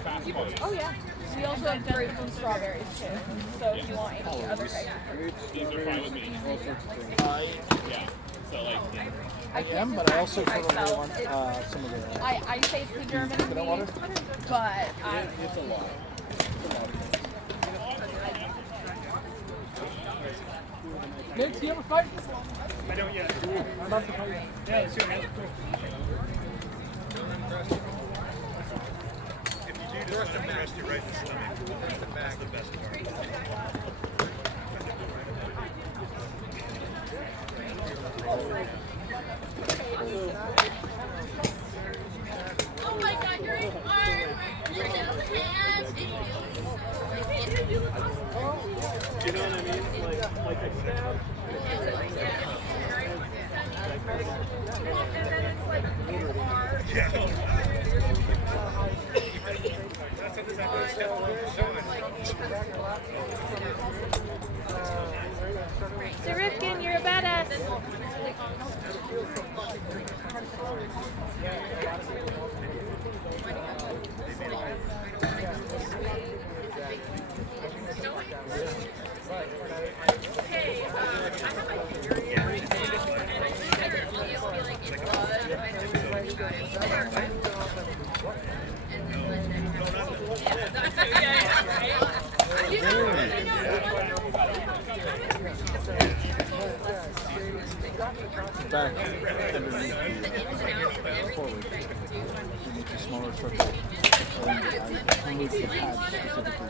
fast carbs. Oh yeah. We also have grapes and strawberries too. So if you want any other types of fruit. These are fine with me. All sorts of things. Yeah. So I am, but I also totally want some of the. I say it's the German in me, but It's a lot. Nick, do you have a fight? I don't yet. I'm about to fight. Yeah, let's do it. If you do just rest you right in the stomach, the back the best part. Oh my God, your arm, your little hands. You know what I mean? Like a stab. Sir Rifkin, you're a badass. Back underneath the forward. You make a smaller circle. And I removed the pad specifically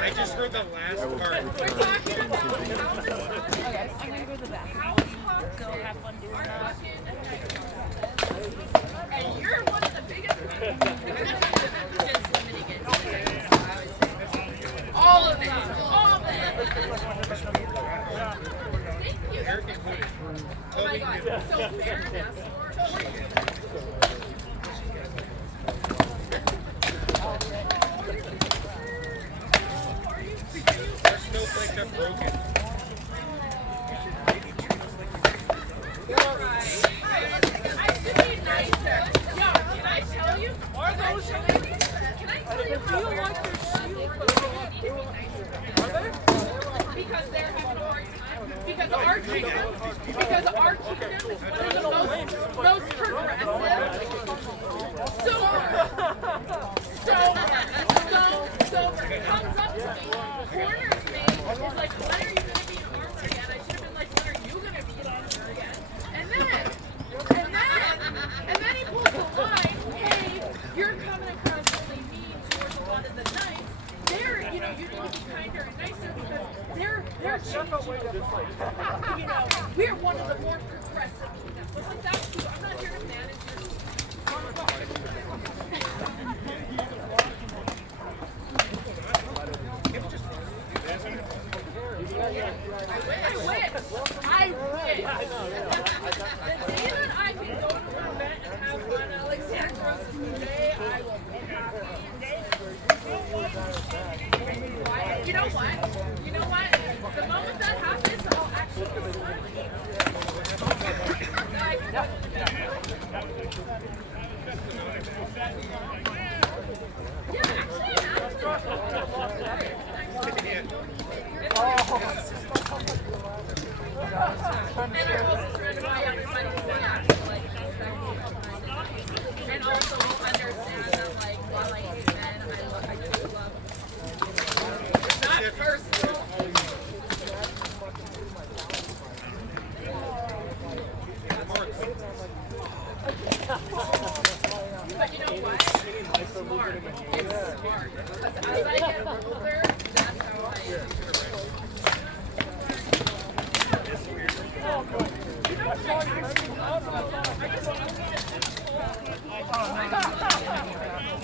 I just heard the last part. Okay, I'm gonna go to the back. So have fun doing that. And you're one of the biggest all of it. Thank you. Oh my God, so fair. Our snowflakes are broken. I should be nicer. Yo, can I tell you? Are those can I tell you how Are they? Because they're having a hard time. Because our kingdom is one of the most progressive. So comes up to me, corners me, is like, when are you going to be in armor again? I should have been like, when are you going to be in armor again? And then he pulls the line, hey, you're coming across really mean towards a lot of the knights. They're, you need to be kinder and nicer because they're changing. We're one of the more progressive kingdoms. But like, that's cool. I'm not here to manage your I wish. The day that I can go to an event and have fun, Alexandros day, I will be happy. You know what? The moment that happens, I'll actually be fun. And also will understand that, like, while I hate men, I do love them. It's not personal. But you know what? It's smart. It's smart. Because as I get older, that's how I am.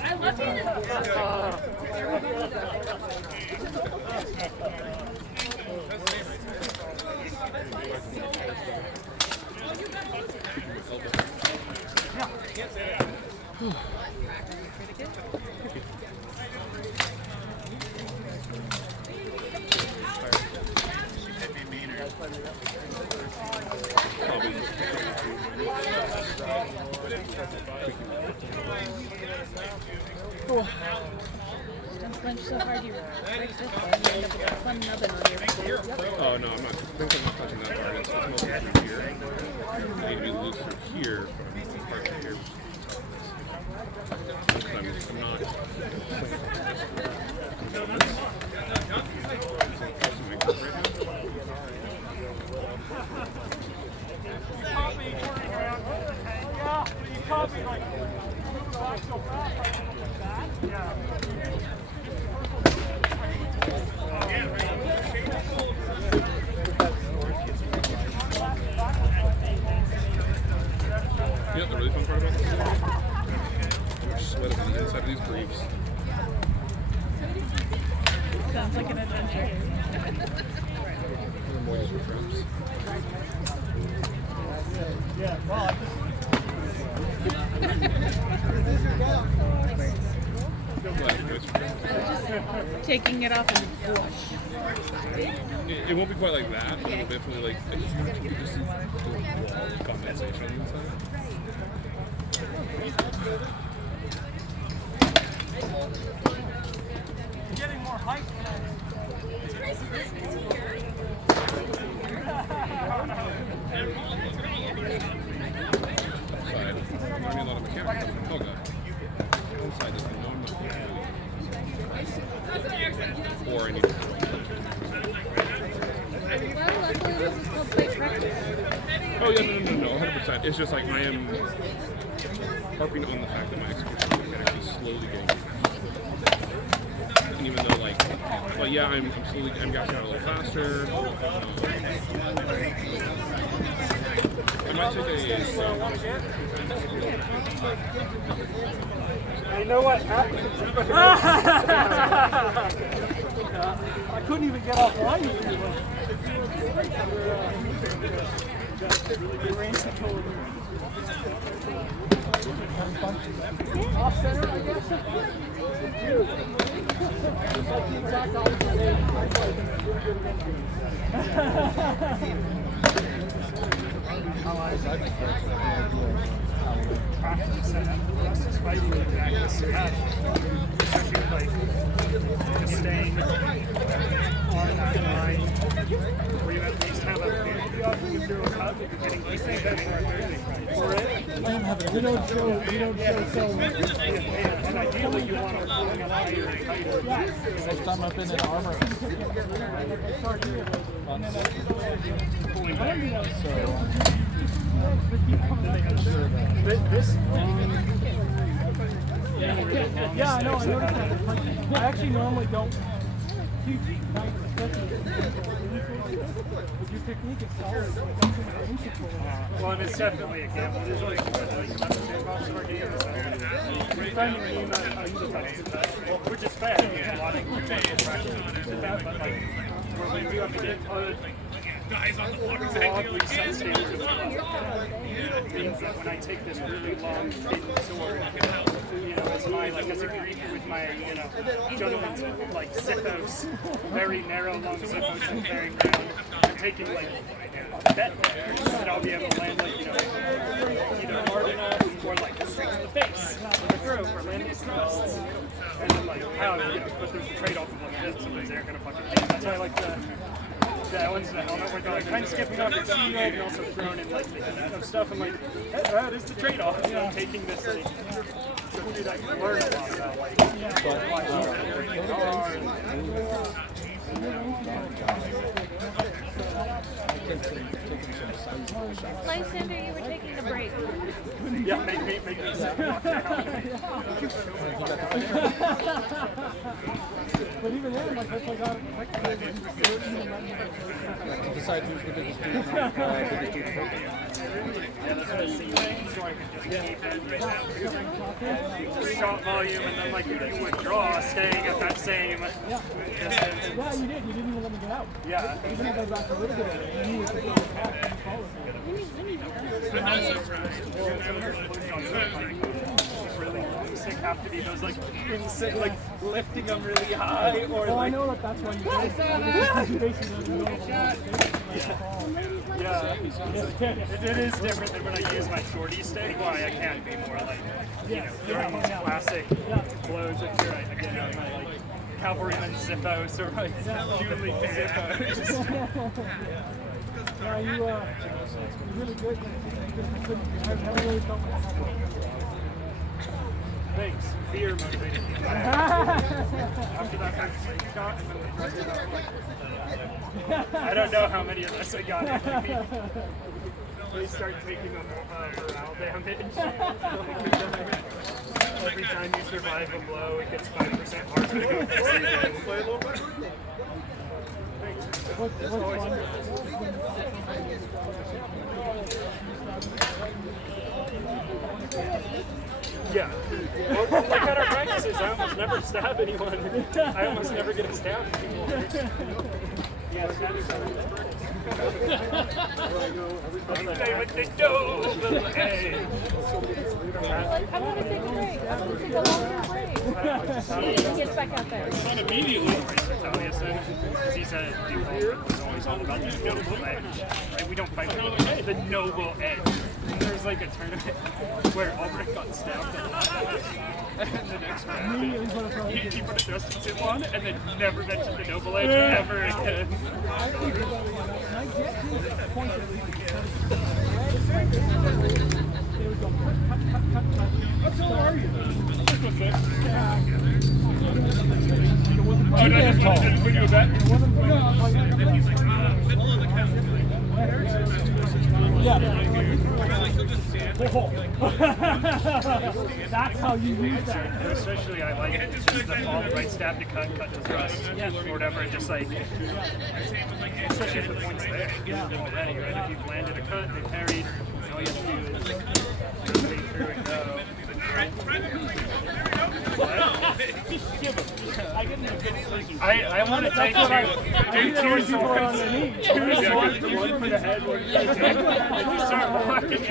I love being in Don't flinch so hard, you break this one. You end up with a fun nubbin on your foot. Oh no, I'm not. I think I'm not touching that part. It's mostly through here. I need to be loose through here, but I'm part through here. I'm not. You know what the really fun part about this is? How much sweat on the inside of these briefs. Sounds like an adventure. The moisture traps. Yeah, well, Taking it off and whoosh. It won't be quite like that, but it'll definitely like a huge just condensation on the inside. getting more height. Outside, I mean a lot of mechanical stuff from Toga. Inside doesn't know I'm not or I need to. Well, luckily this is called WIF Practice. Oh yeah, no, 100%. It's just like I am harping on the fact that my execution is actually slowly getting faster. And even though like, but yeah, I'm gassing out a little faster. I might take You know what happened? I couldn't even get off line with you. Off center, I guess. It's like the exact opposite. Practice and fighting exactly especially with like just staying on that line where you at least have a zero cut if you're getting these things that for it. You don't show so much. And ideally you want to pull a lighter and tighter. First time I've been in armor. This yeah, I know, I noticed that. I actually normally don't teach nights, especially with your technique is solid. Well, and it's definitely a gamble. There's like understand most of our games. We're finding a new which is fair. A lot of but like where we do have to get other guys on the floor broadly set stage of the club. Means that when I take this really long, hidden sword, you know, as my, like, as a Greek with my, you know, gentleman's, like, zippos, very narrow, long zippos I'm carrying around, I'm taking, like, a bet there that I'll be able to land, like, you know, either hard enough or, like, straight to the face, or the throat, or land these thrusts. And then, like, how, you know, but there's the trade-off of, like, this, somebody's there gonna fucking hit. That's why I like that one's the helmet where they're like kind of skipping off your shield and also throwing in like the heat of stuff. I'm like, that is the trade-off. You know, taking this like, so dude, I can learn a lot about like why Lysander, you were taking a break. Yeah, make me sit down. But even then, like, I got decide who's the biggest dude. Yeah, that's what I see. So I can just keep shot volume, and then like you withdraw, staying at that same distance. Yeah, you did. You didn't even let me get out. Yeah. Even if I backed a little bit, you knew to go back and follow sick have to be those like insane, like lifting them really high, or well, like. I know that that's why you do it. You basically don't know It is different than when I use my shorty stick. Why I can't be more like, you know, throwing these classic blows that you're right again on my like cavalryman zippos or like dueling zippos. Yeah, you're really good. I really felt Thanks. Fear motivated me. After that first shot, and then the rest of I don't know how many of us I got. They start taking a morale damage. Every time you survive a blow, it gets 5% harder to go for the play a little bit. Thanks. Yeah. Well, like at our practices, I almost never stab anyone. I almost never get a stab anymore. Yeah, stabbing someone is burning. They with the double A. I want to take a break. I want to take a longer break. He gets back out there. Not immediately. Because he said, dude, it's always all about the noble edge. Right? We don't fight for the noble edge. And there's like a tournament where Albrecht got stabbed a lot. And the next round, he put a Justin Sim on and then never mentioned the noble edge ever again. How tall are you? 6'6". Oh, did I just put you a bet? That's how you use that. And especially I like it. It's just the fall, right stab to cut to thrust, or whatever. Just like, especially if the point's there already, right? If you've landed a cut, they parried, all you have to do is stay through and go. I want to take two swords, one for the head, one for the tail, and just start walking.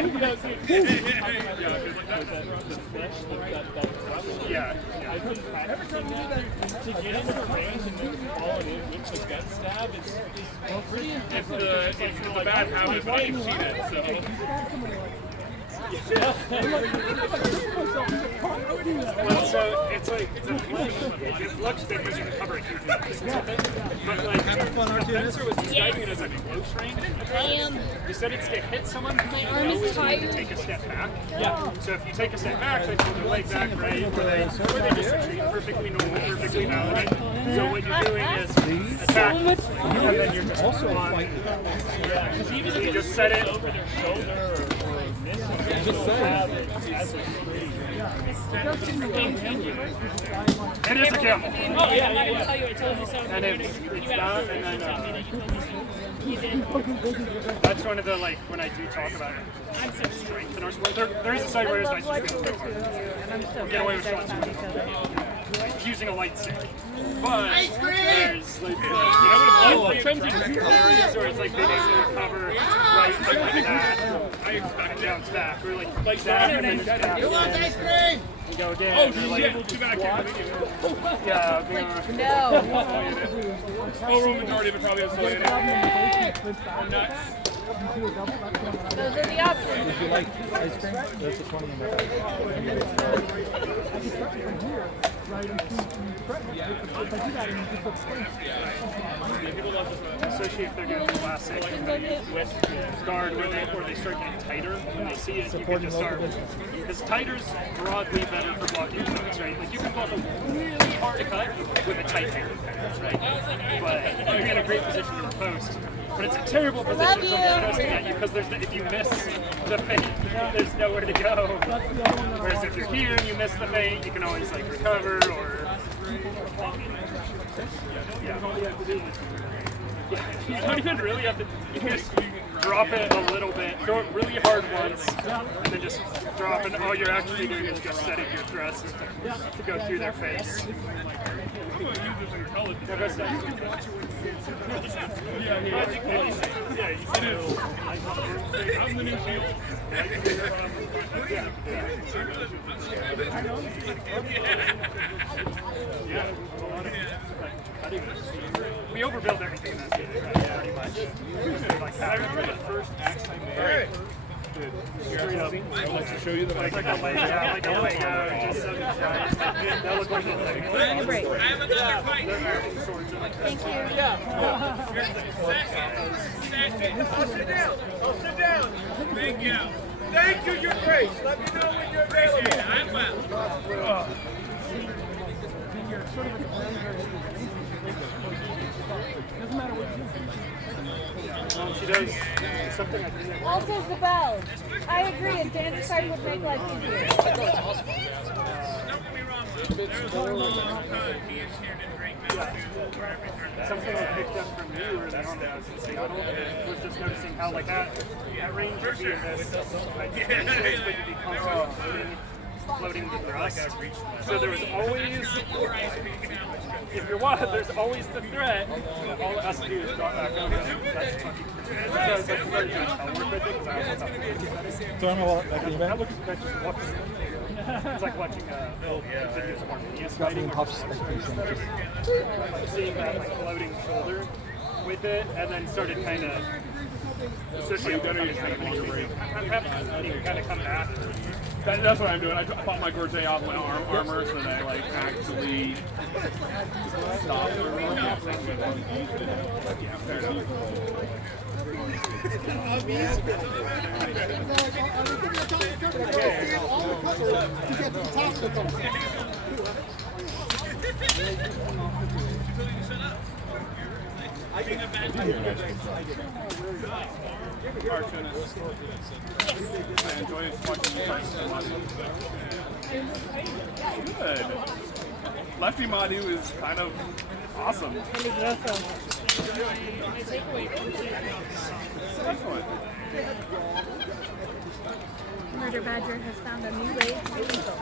Yeah. Every time you do that, to get into the range and then fall in with the gut stab, it's pretty intense. It's the bad habit that you've cheated, so. Well, so it's like it's a flesh. It looks big because you can cover a huge distance with it. But like Spencer was describing it as a close range approach. You said it's to hit someone who you know is going to take a step back. Yeah. So if you take a step back, they pull their leg back, right? Or they just retreat perfectly normal, perfectly valid. So what you're doing is attack, and then you're just also on. Yeah. Because even if you just set it over their shoulder or just saying. It is a camel. Oh yeah, I'm not gonna tell you. I told you so. And it's not, and then that's one of the like when I do talk about strength in our sport. There is a side where it's nice to get away with shots using a light stick. But there's like sometimes it's hilarious, or it's like they didn't recover right like that. I expect bounce back, or like that, and then just Who wants ice cream? and go again. Oh, or like, shit. Too bad I can't believe it. yeah, Overall majority of it probably was slated. I'm nuts. Those are the options. If you like ice cream, there's a 20 in there. people love to associate if they're doing classic with guard where they start getting tighter when they see it. You can just start because tighter's broadly better for blocking cuts, right? Like you can block a really hard cut with a tight hand, right? But you're in a great position to post. But it's a terrible position for someone posting at you because if you miss the feint, there's nowhere to go. Whereas if you're here and you miss the feint, you can always like recover or. Yeah. You don't even really have to. You can just drop it a little bit, throw it really hard once, and then just drop it. All you're actually doing is just setting your thrust to go through their face. Yeah, you said it. I'm the new shield. Yeah. We overbuild everything in that game, right? Pretty much. Like, I remember the first axe I made. Straight up. I'd like to show you the Like a Lego, just some giant. That looked like a Lego. Take a break. I have another fight. Thank you. I'll sit down. Thank you. Thank you, your grace. Let me know when you're available. I will. She does something like this. Walters the bell. I agree. A dance card would make life easier. Don't get me wrong, there was a long time me and Sharon did great matches where every turn. Something I picked up from you early on when I was in Seattle was just noticing how like that range would be in this. Like, it's going to be constantly floating the thrust. So there was always, if you're wild, there's always the threat. All it has to do is drop back over. That's fucking. So it's like very good. I'll work with it because I also have So I'm all back in the that back. looks like watching. It's like watching videos of Morpheus fighting. Seeing that like floating shoulder with it, and then started kind of associating that kind of come back. That's what I'm doing. I pop my gorget off my armor so that I like actually stop. Yeah, fair enough. I enjoy watching you fight so much. Good. Lefty Madu is kind of awesome. Excellent. Murder Badger has found a new way to be lethal.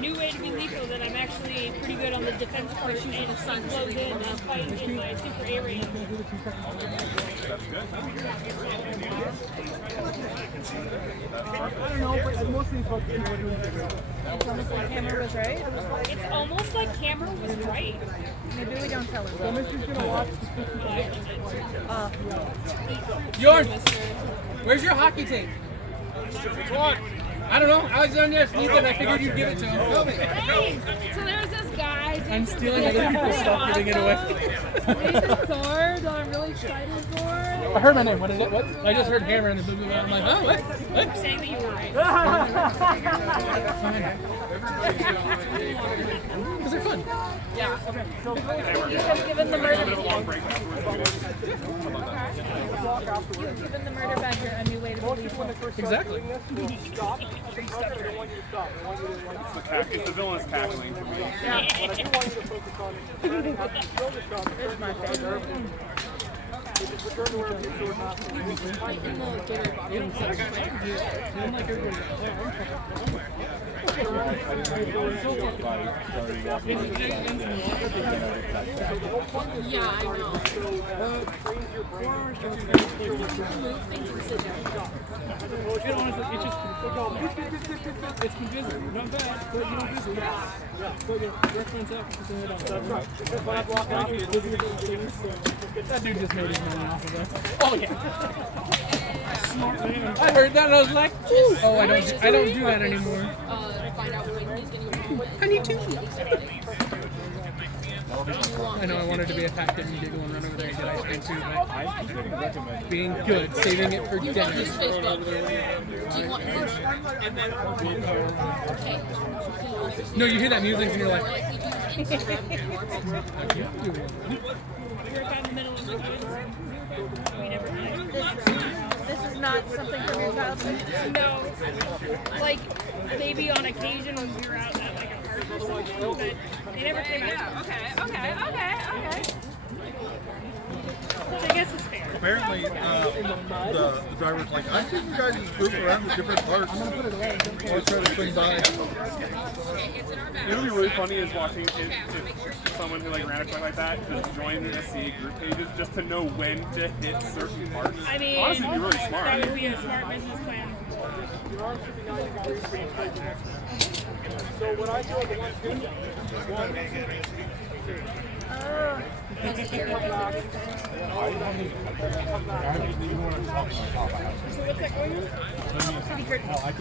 New way to be lethal that I'm actually pretty good on the defense portion and close in fight in my super A range. That's good. I don't know, but most of these folks do what doing. It's almost like Hammer was right. It's almost like Camera was right. Maybe we don't tell her. So Mr. gonna watch Jordan, where's your hockey tape? I don't know. Alexander sneaked it. I figured you'd give it to him. Hey, so there's this guy. I'm stealing other people's stuff, giving it away. Raven Sword, I'm really excited for. I heard my name. What is it? What? I just heard Hammer and the blah, blah, blah. I'm like, oh, what? I'm saying that you were right. Those are fun. Yeah. You have given the murder. You've given the Murder Badger a new way to be lethal. Exactly. It's the villainous cackling for me. It's my favorite. Yeah, I know. You know, honestly, it's just it's confusing. Not bad, but you don't busy. Yeah. But your friends up. That's right. Because when I block out, he's busy with things. That dude just made his money off of us. Oh yeah. Smart man. I heard that and I was like, ooh. Oh, I don't do that anymore. Find out when he's going to I need to. I know I wanted to be a fat kid and giggle and run over there and get ice cream too, but being good, saving it for dinner. use Facebook. Do you want his? Okay. No, you hear that music and you're like, This is not something from your childhood? No. Like, maybe on occasion when we were out at like a park or something, but they never came out. Yeah, okay. Which I guess is fair. Apparently, the driver's like, I think you guys just group around the different parts. I'll try to swing by. It would be really funny is watching if someone who like ran a track like that just joined the SCA group pages just to know when to hit certain parts. I mean, honestly, it'd be really smart. That would be a smart business plan. so when I saw the one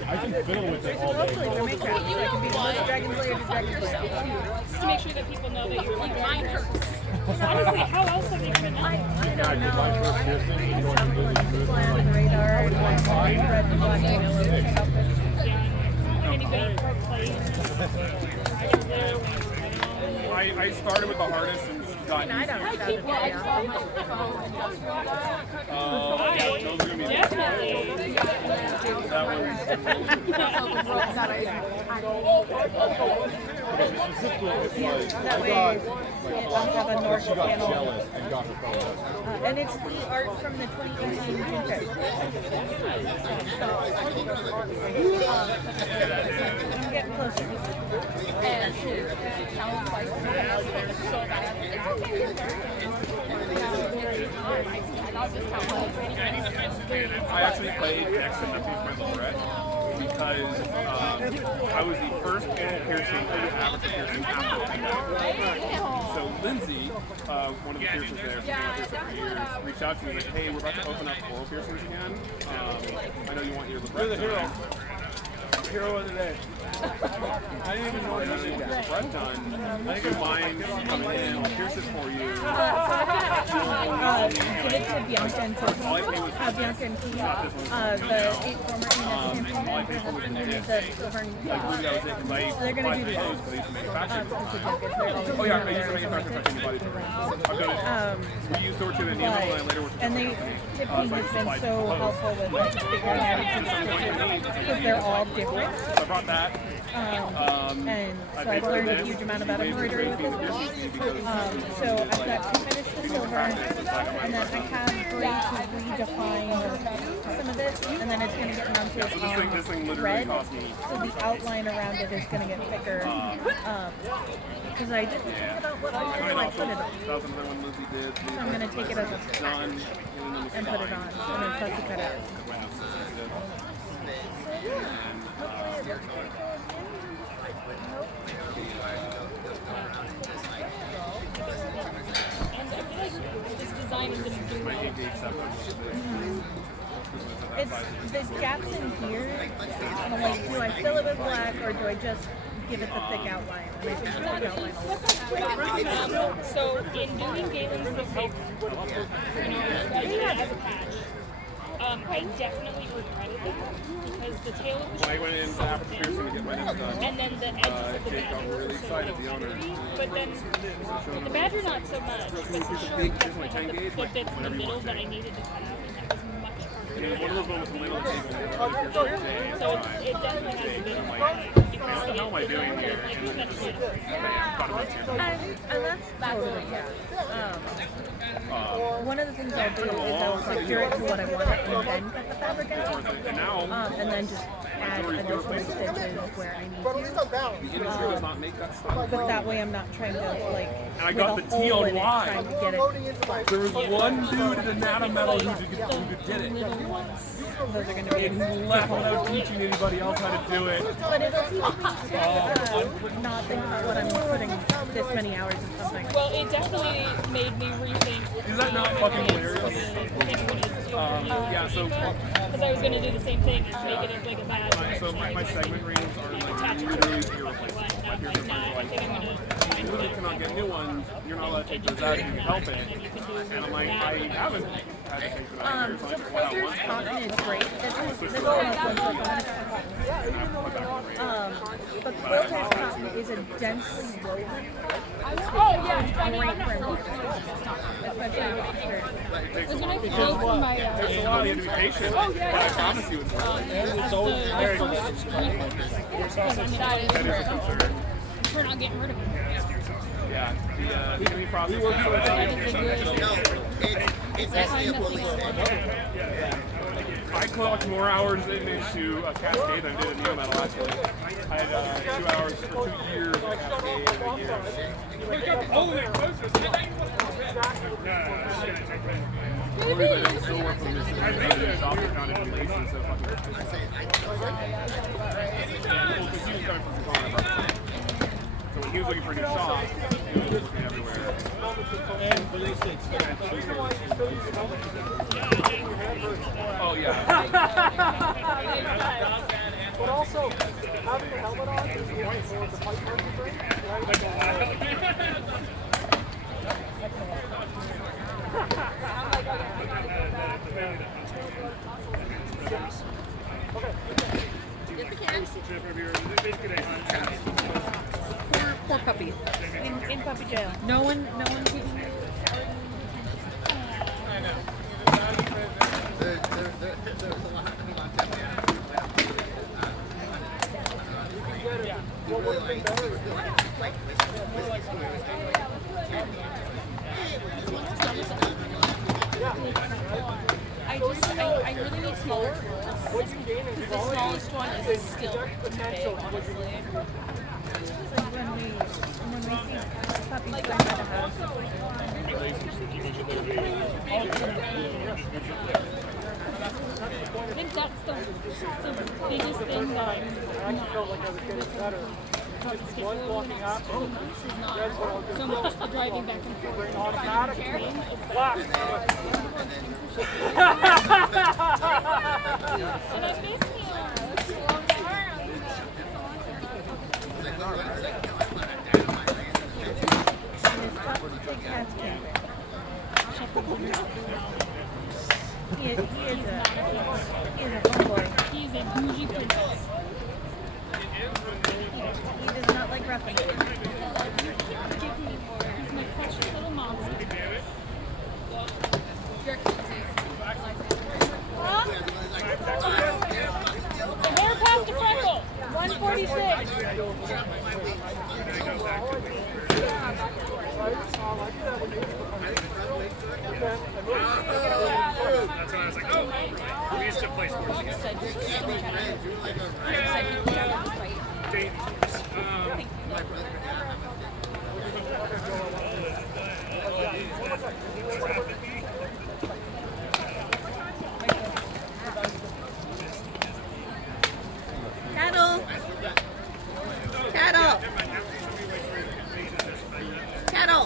I can fiddle with it all day. You know what? Just to make sure that people know that you're like mine hurts. Honestly, how else have you been out? I don't know. I just have one fly on the radar and like red and black and yellow. Anybody pro plays dragons there? I started with the hardest and got I don't know. yeah, those are gonna be Definitely. that one. That way, I'll have a North panel. And got her phone. And it's the art from the 2018 contest. I'm getting closer. And challenge twice. So bad. I actually played next to nothing for my Lorette because I was the first oral piercing or the average piercing after the So Lindsay, one of the piercers there, for years, reached out to me like, hey, we're about to open up oral piercers again. I know you want your Lorette. You're the hero. Hero of the day. I didn't even know what you did. Brett done. I think your mind coming in, I'll pierce it for you. Give it to Bianca and Bianca and Kia, the 8 former the silver and That was it, because I they're going to do those, but I used to manufacture them. Oh yeah, I used to manufacture them in body torture. I've done it. We used torture in Neil, and I later worked and Tiffany has been so helpful with like figuring out because they're all different. So I brought that. And so I've learned a huge amount about embroidery with this one. So I've got to finish the silver, and then I have Bray to redefine some of this, and then it's going to get mounted on red. So the outline around it is going to get thicker. Because I didn't think about what all I put it on. So I'm going to take it as a pack and put it on, and then fussy cut out. And I feel like this design is going to do It's the gaps in here. I'm like, do I fill it with black or do I just give it the thick outline? And I think the thick outline will work. so in doing Galen's the paper, I did it as a patch. I definitely regretted that because the tail of the I went in after piercing to get my nails done. and then the edges of the Jake got badger really excited, the owner. but then the badger not so much, but the shirt My 10 gauge, the bits in the middle that I needed to cut out, and that was much harder. And it was one of those moments when I don't take So it definitely has a bit of what the hell am I doing here? And that's Totally, yeah. One of the things I'll do is I'll secure it to what I want it and then cut the fabric out. And then just add additional stitches where I need The industry does not make that style. to. That way I'm not trying to like And I with got a the hole in it, TLY. trying to get it. There was one dude in Anatomy Metal who did it. Those are going to be. And he left without teaching anybody else how to do it. But it'll teach me to not think about what I'm putting this many hours in something. Well, it definitely made me rethink. Is that not fucking hilarious? Yeah, so Because I was going to do the same thing, just make it into like a badge. So my segment reels are like literally irreplaceable. Like here's a like, you really cannot get new ones. You're not allowed to take those out if you can help it. And I'm like, I haven't had to take them out in years. So Quilter's cotton is great. This is one of the ones but Quilter's cotton is a densely woven. Oh, yeah. I mean, I'm Great not for especially It was going to go for my... There's a lot of education, but I promise you it's not. It's always very good. That is a concern. We're not getting rid of it. Yeah, the healing process. It's actually a police station. I clocked more hours into a Cascade than I did in Neo Metal, actually. I had 2 hours for 2 years of Cascade and a year. The reason I didn't still work for this is because the doctor found it in laces so fucking because he was coming from Chicago. So when he was looking for a new shop, he was looking everywhere. Oh yeah. But also, having the helmet on is the point for the pipe working thing, right? Poor puppy. In puppy jail. No one keeping me. There's a lot of I really need smaller drills. The smallest one is still big, honestly. When we see puppies come by the house. I think that's the biggest thing that I'm not walking up is not so much the driving back and forth. And I miss me. It's long arm. He is a fun boy. He is a bougie princess. He does not like roughing it. He's my precious little monster. The hair past a freckle. 146. That's when I was like, oh, we used to play sports Cattle! Cattle! Cattle!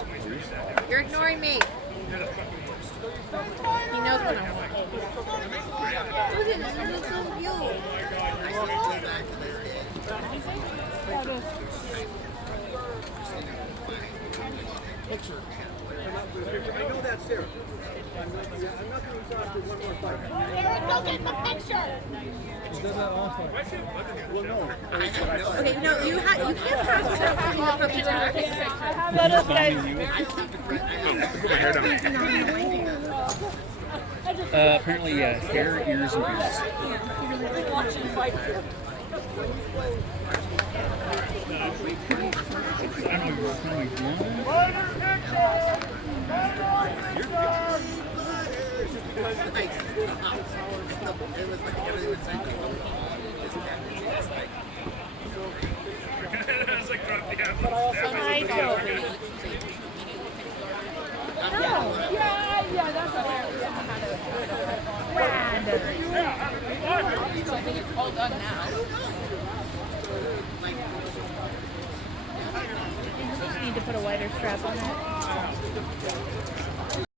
You're ignoring me. He knows what I want. Look at this, it's so cute. Picture. I know that's Sarah. I'm not going to talk to one more fight. Eric, go get the picture. Well, no. Okay, no, you can't pass it up to the puppy dog. Let us guys. Apparently, hair, ears, and beards. Watching fight. I don't know, It was like everything was saying like, this cat is like. It's like drop the apple. Hi, Toby. Yeah, that's hilarious. So I think it's all done now. You just need to put a wider strap on it.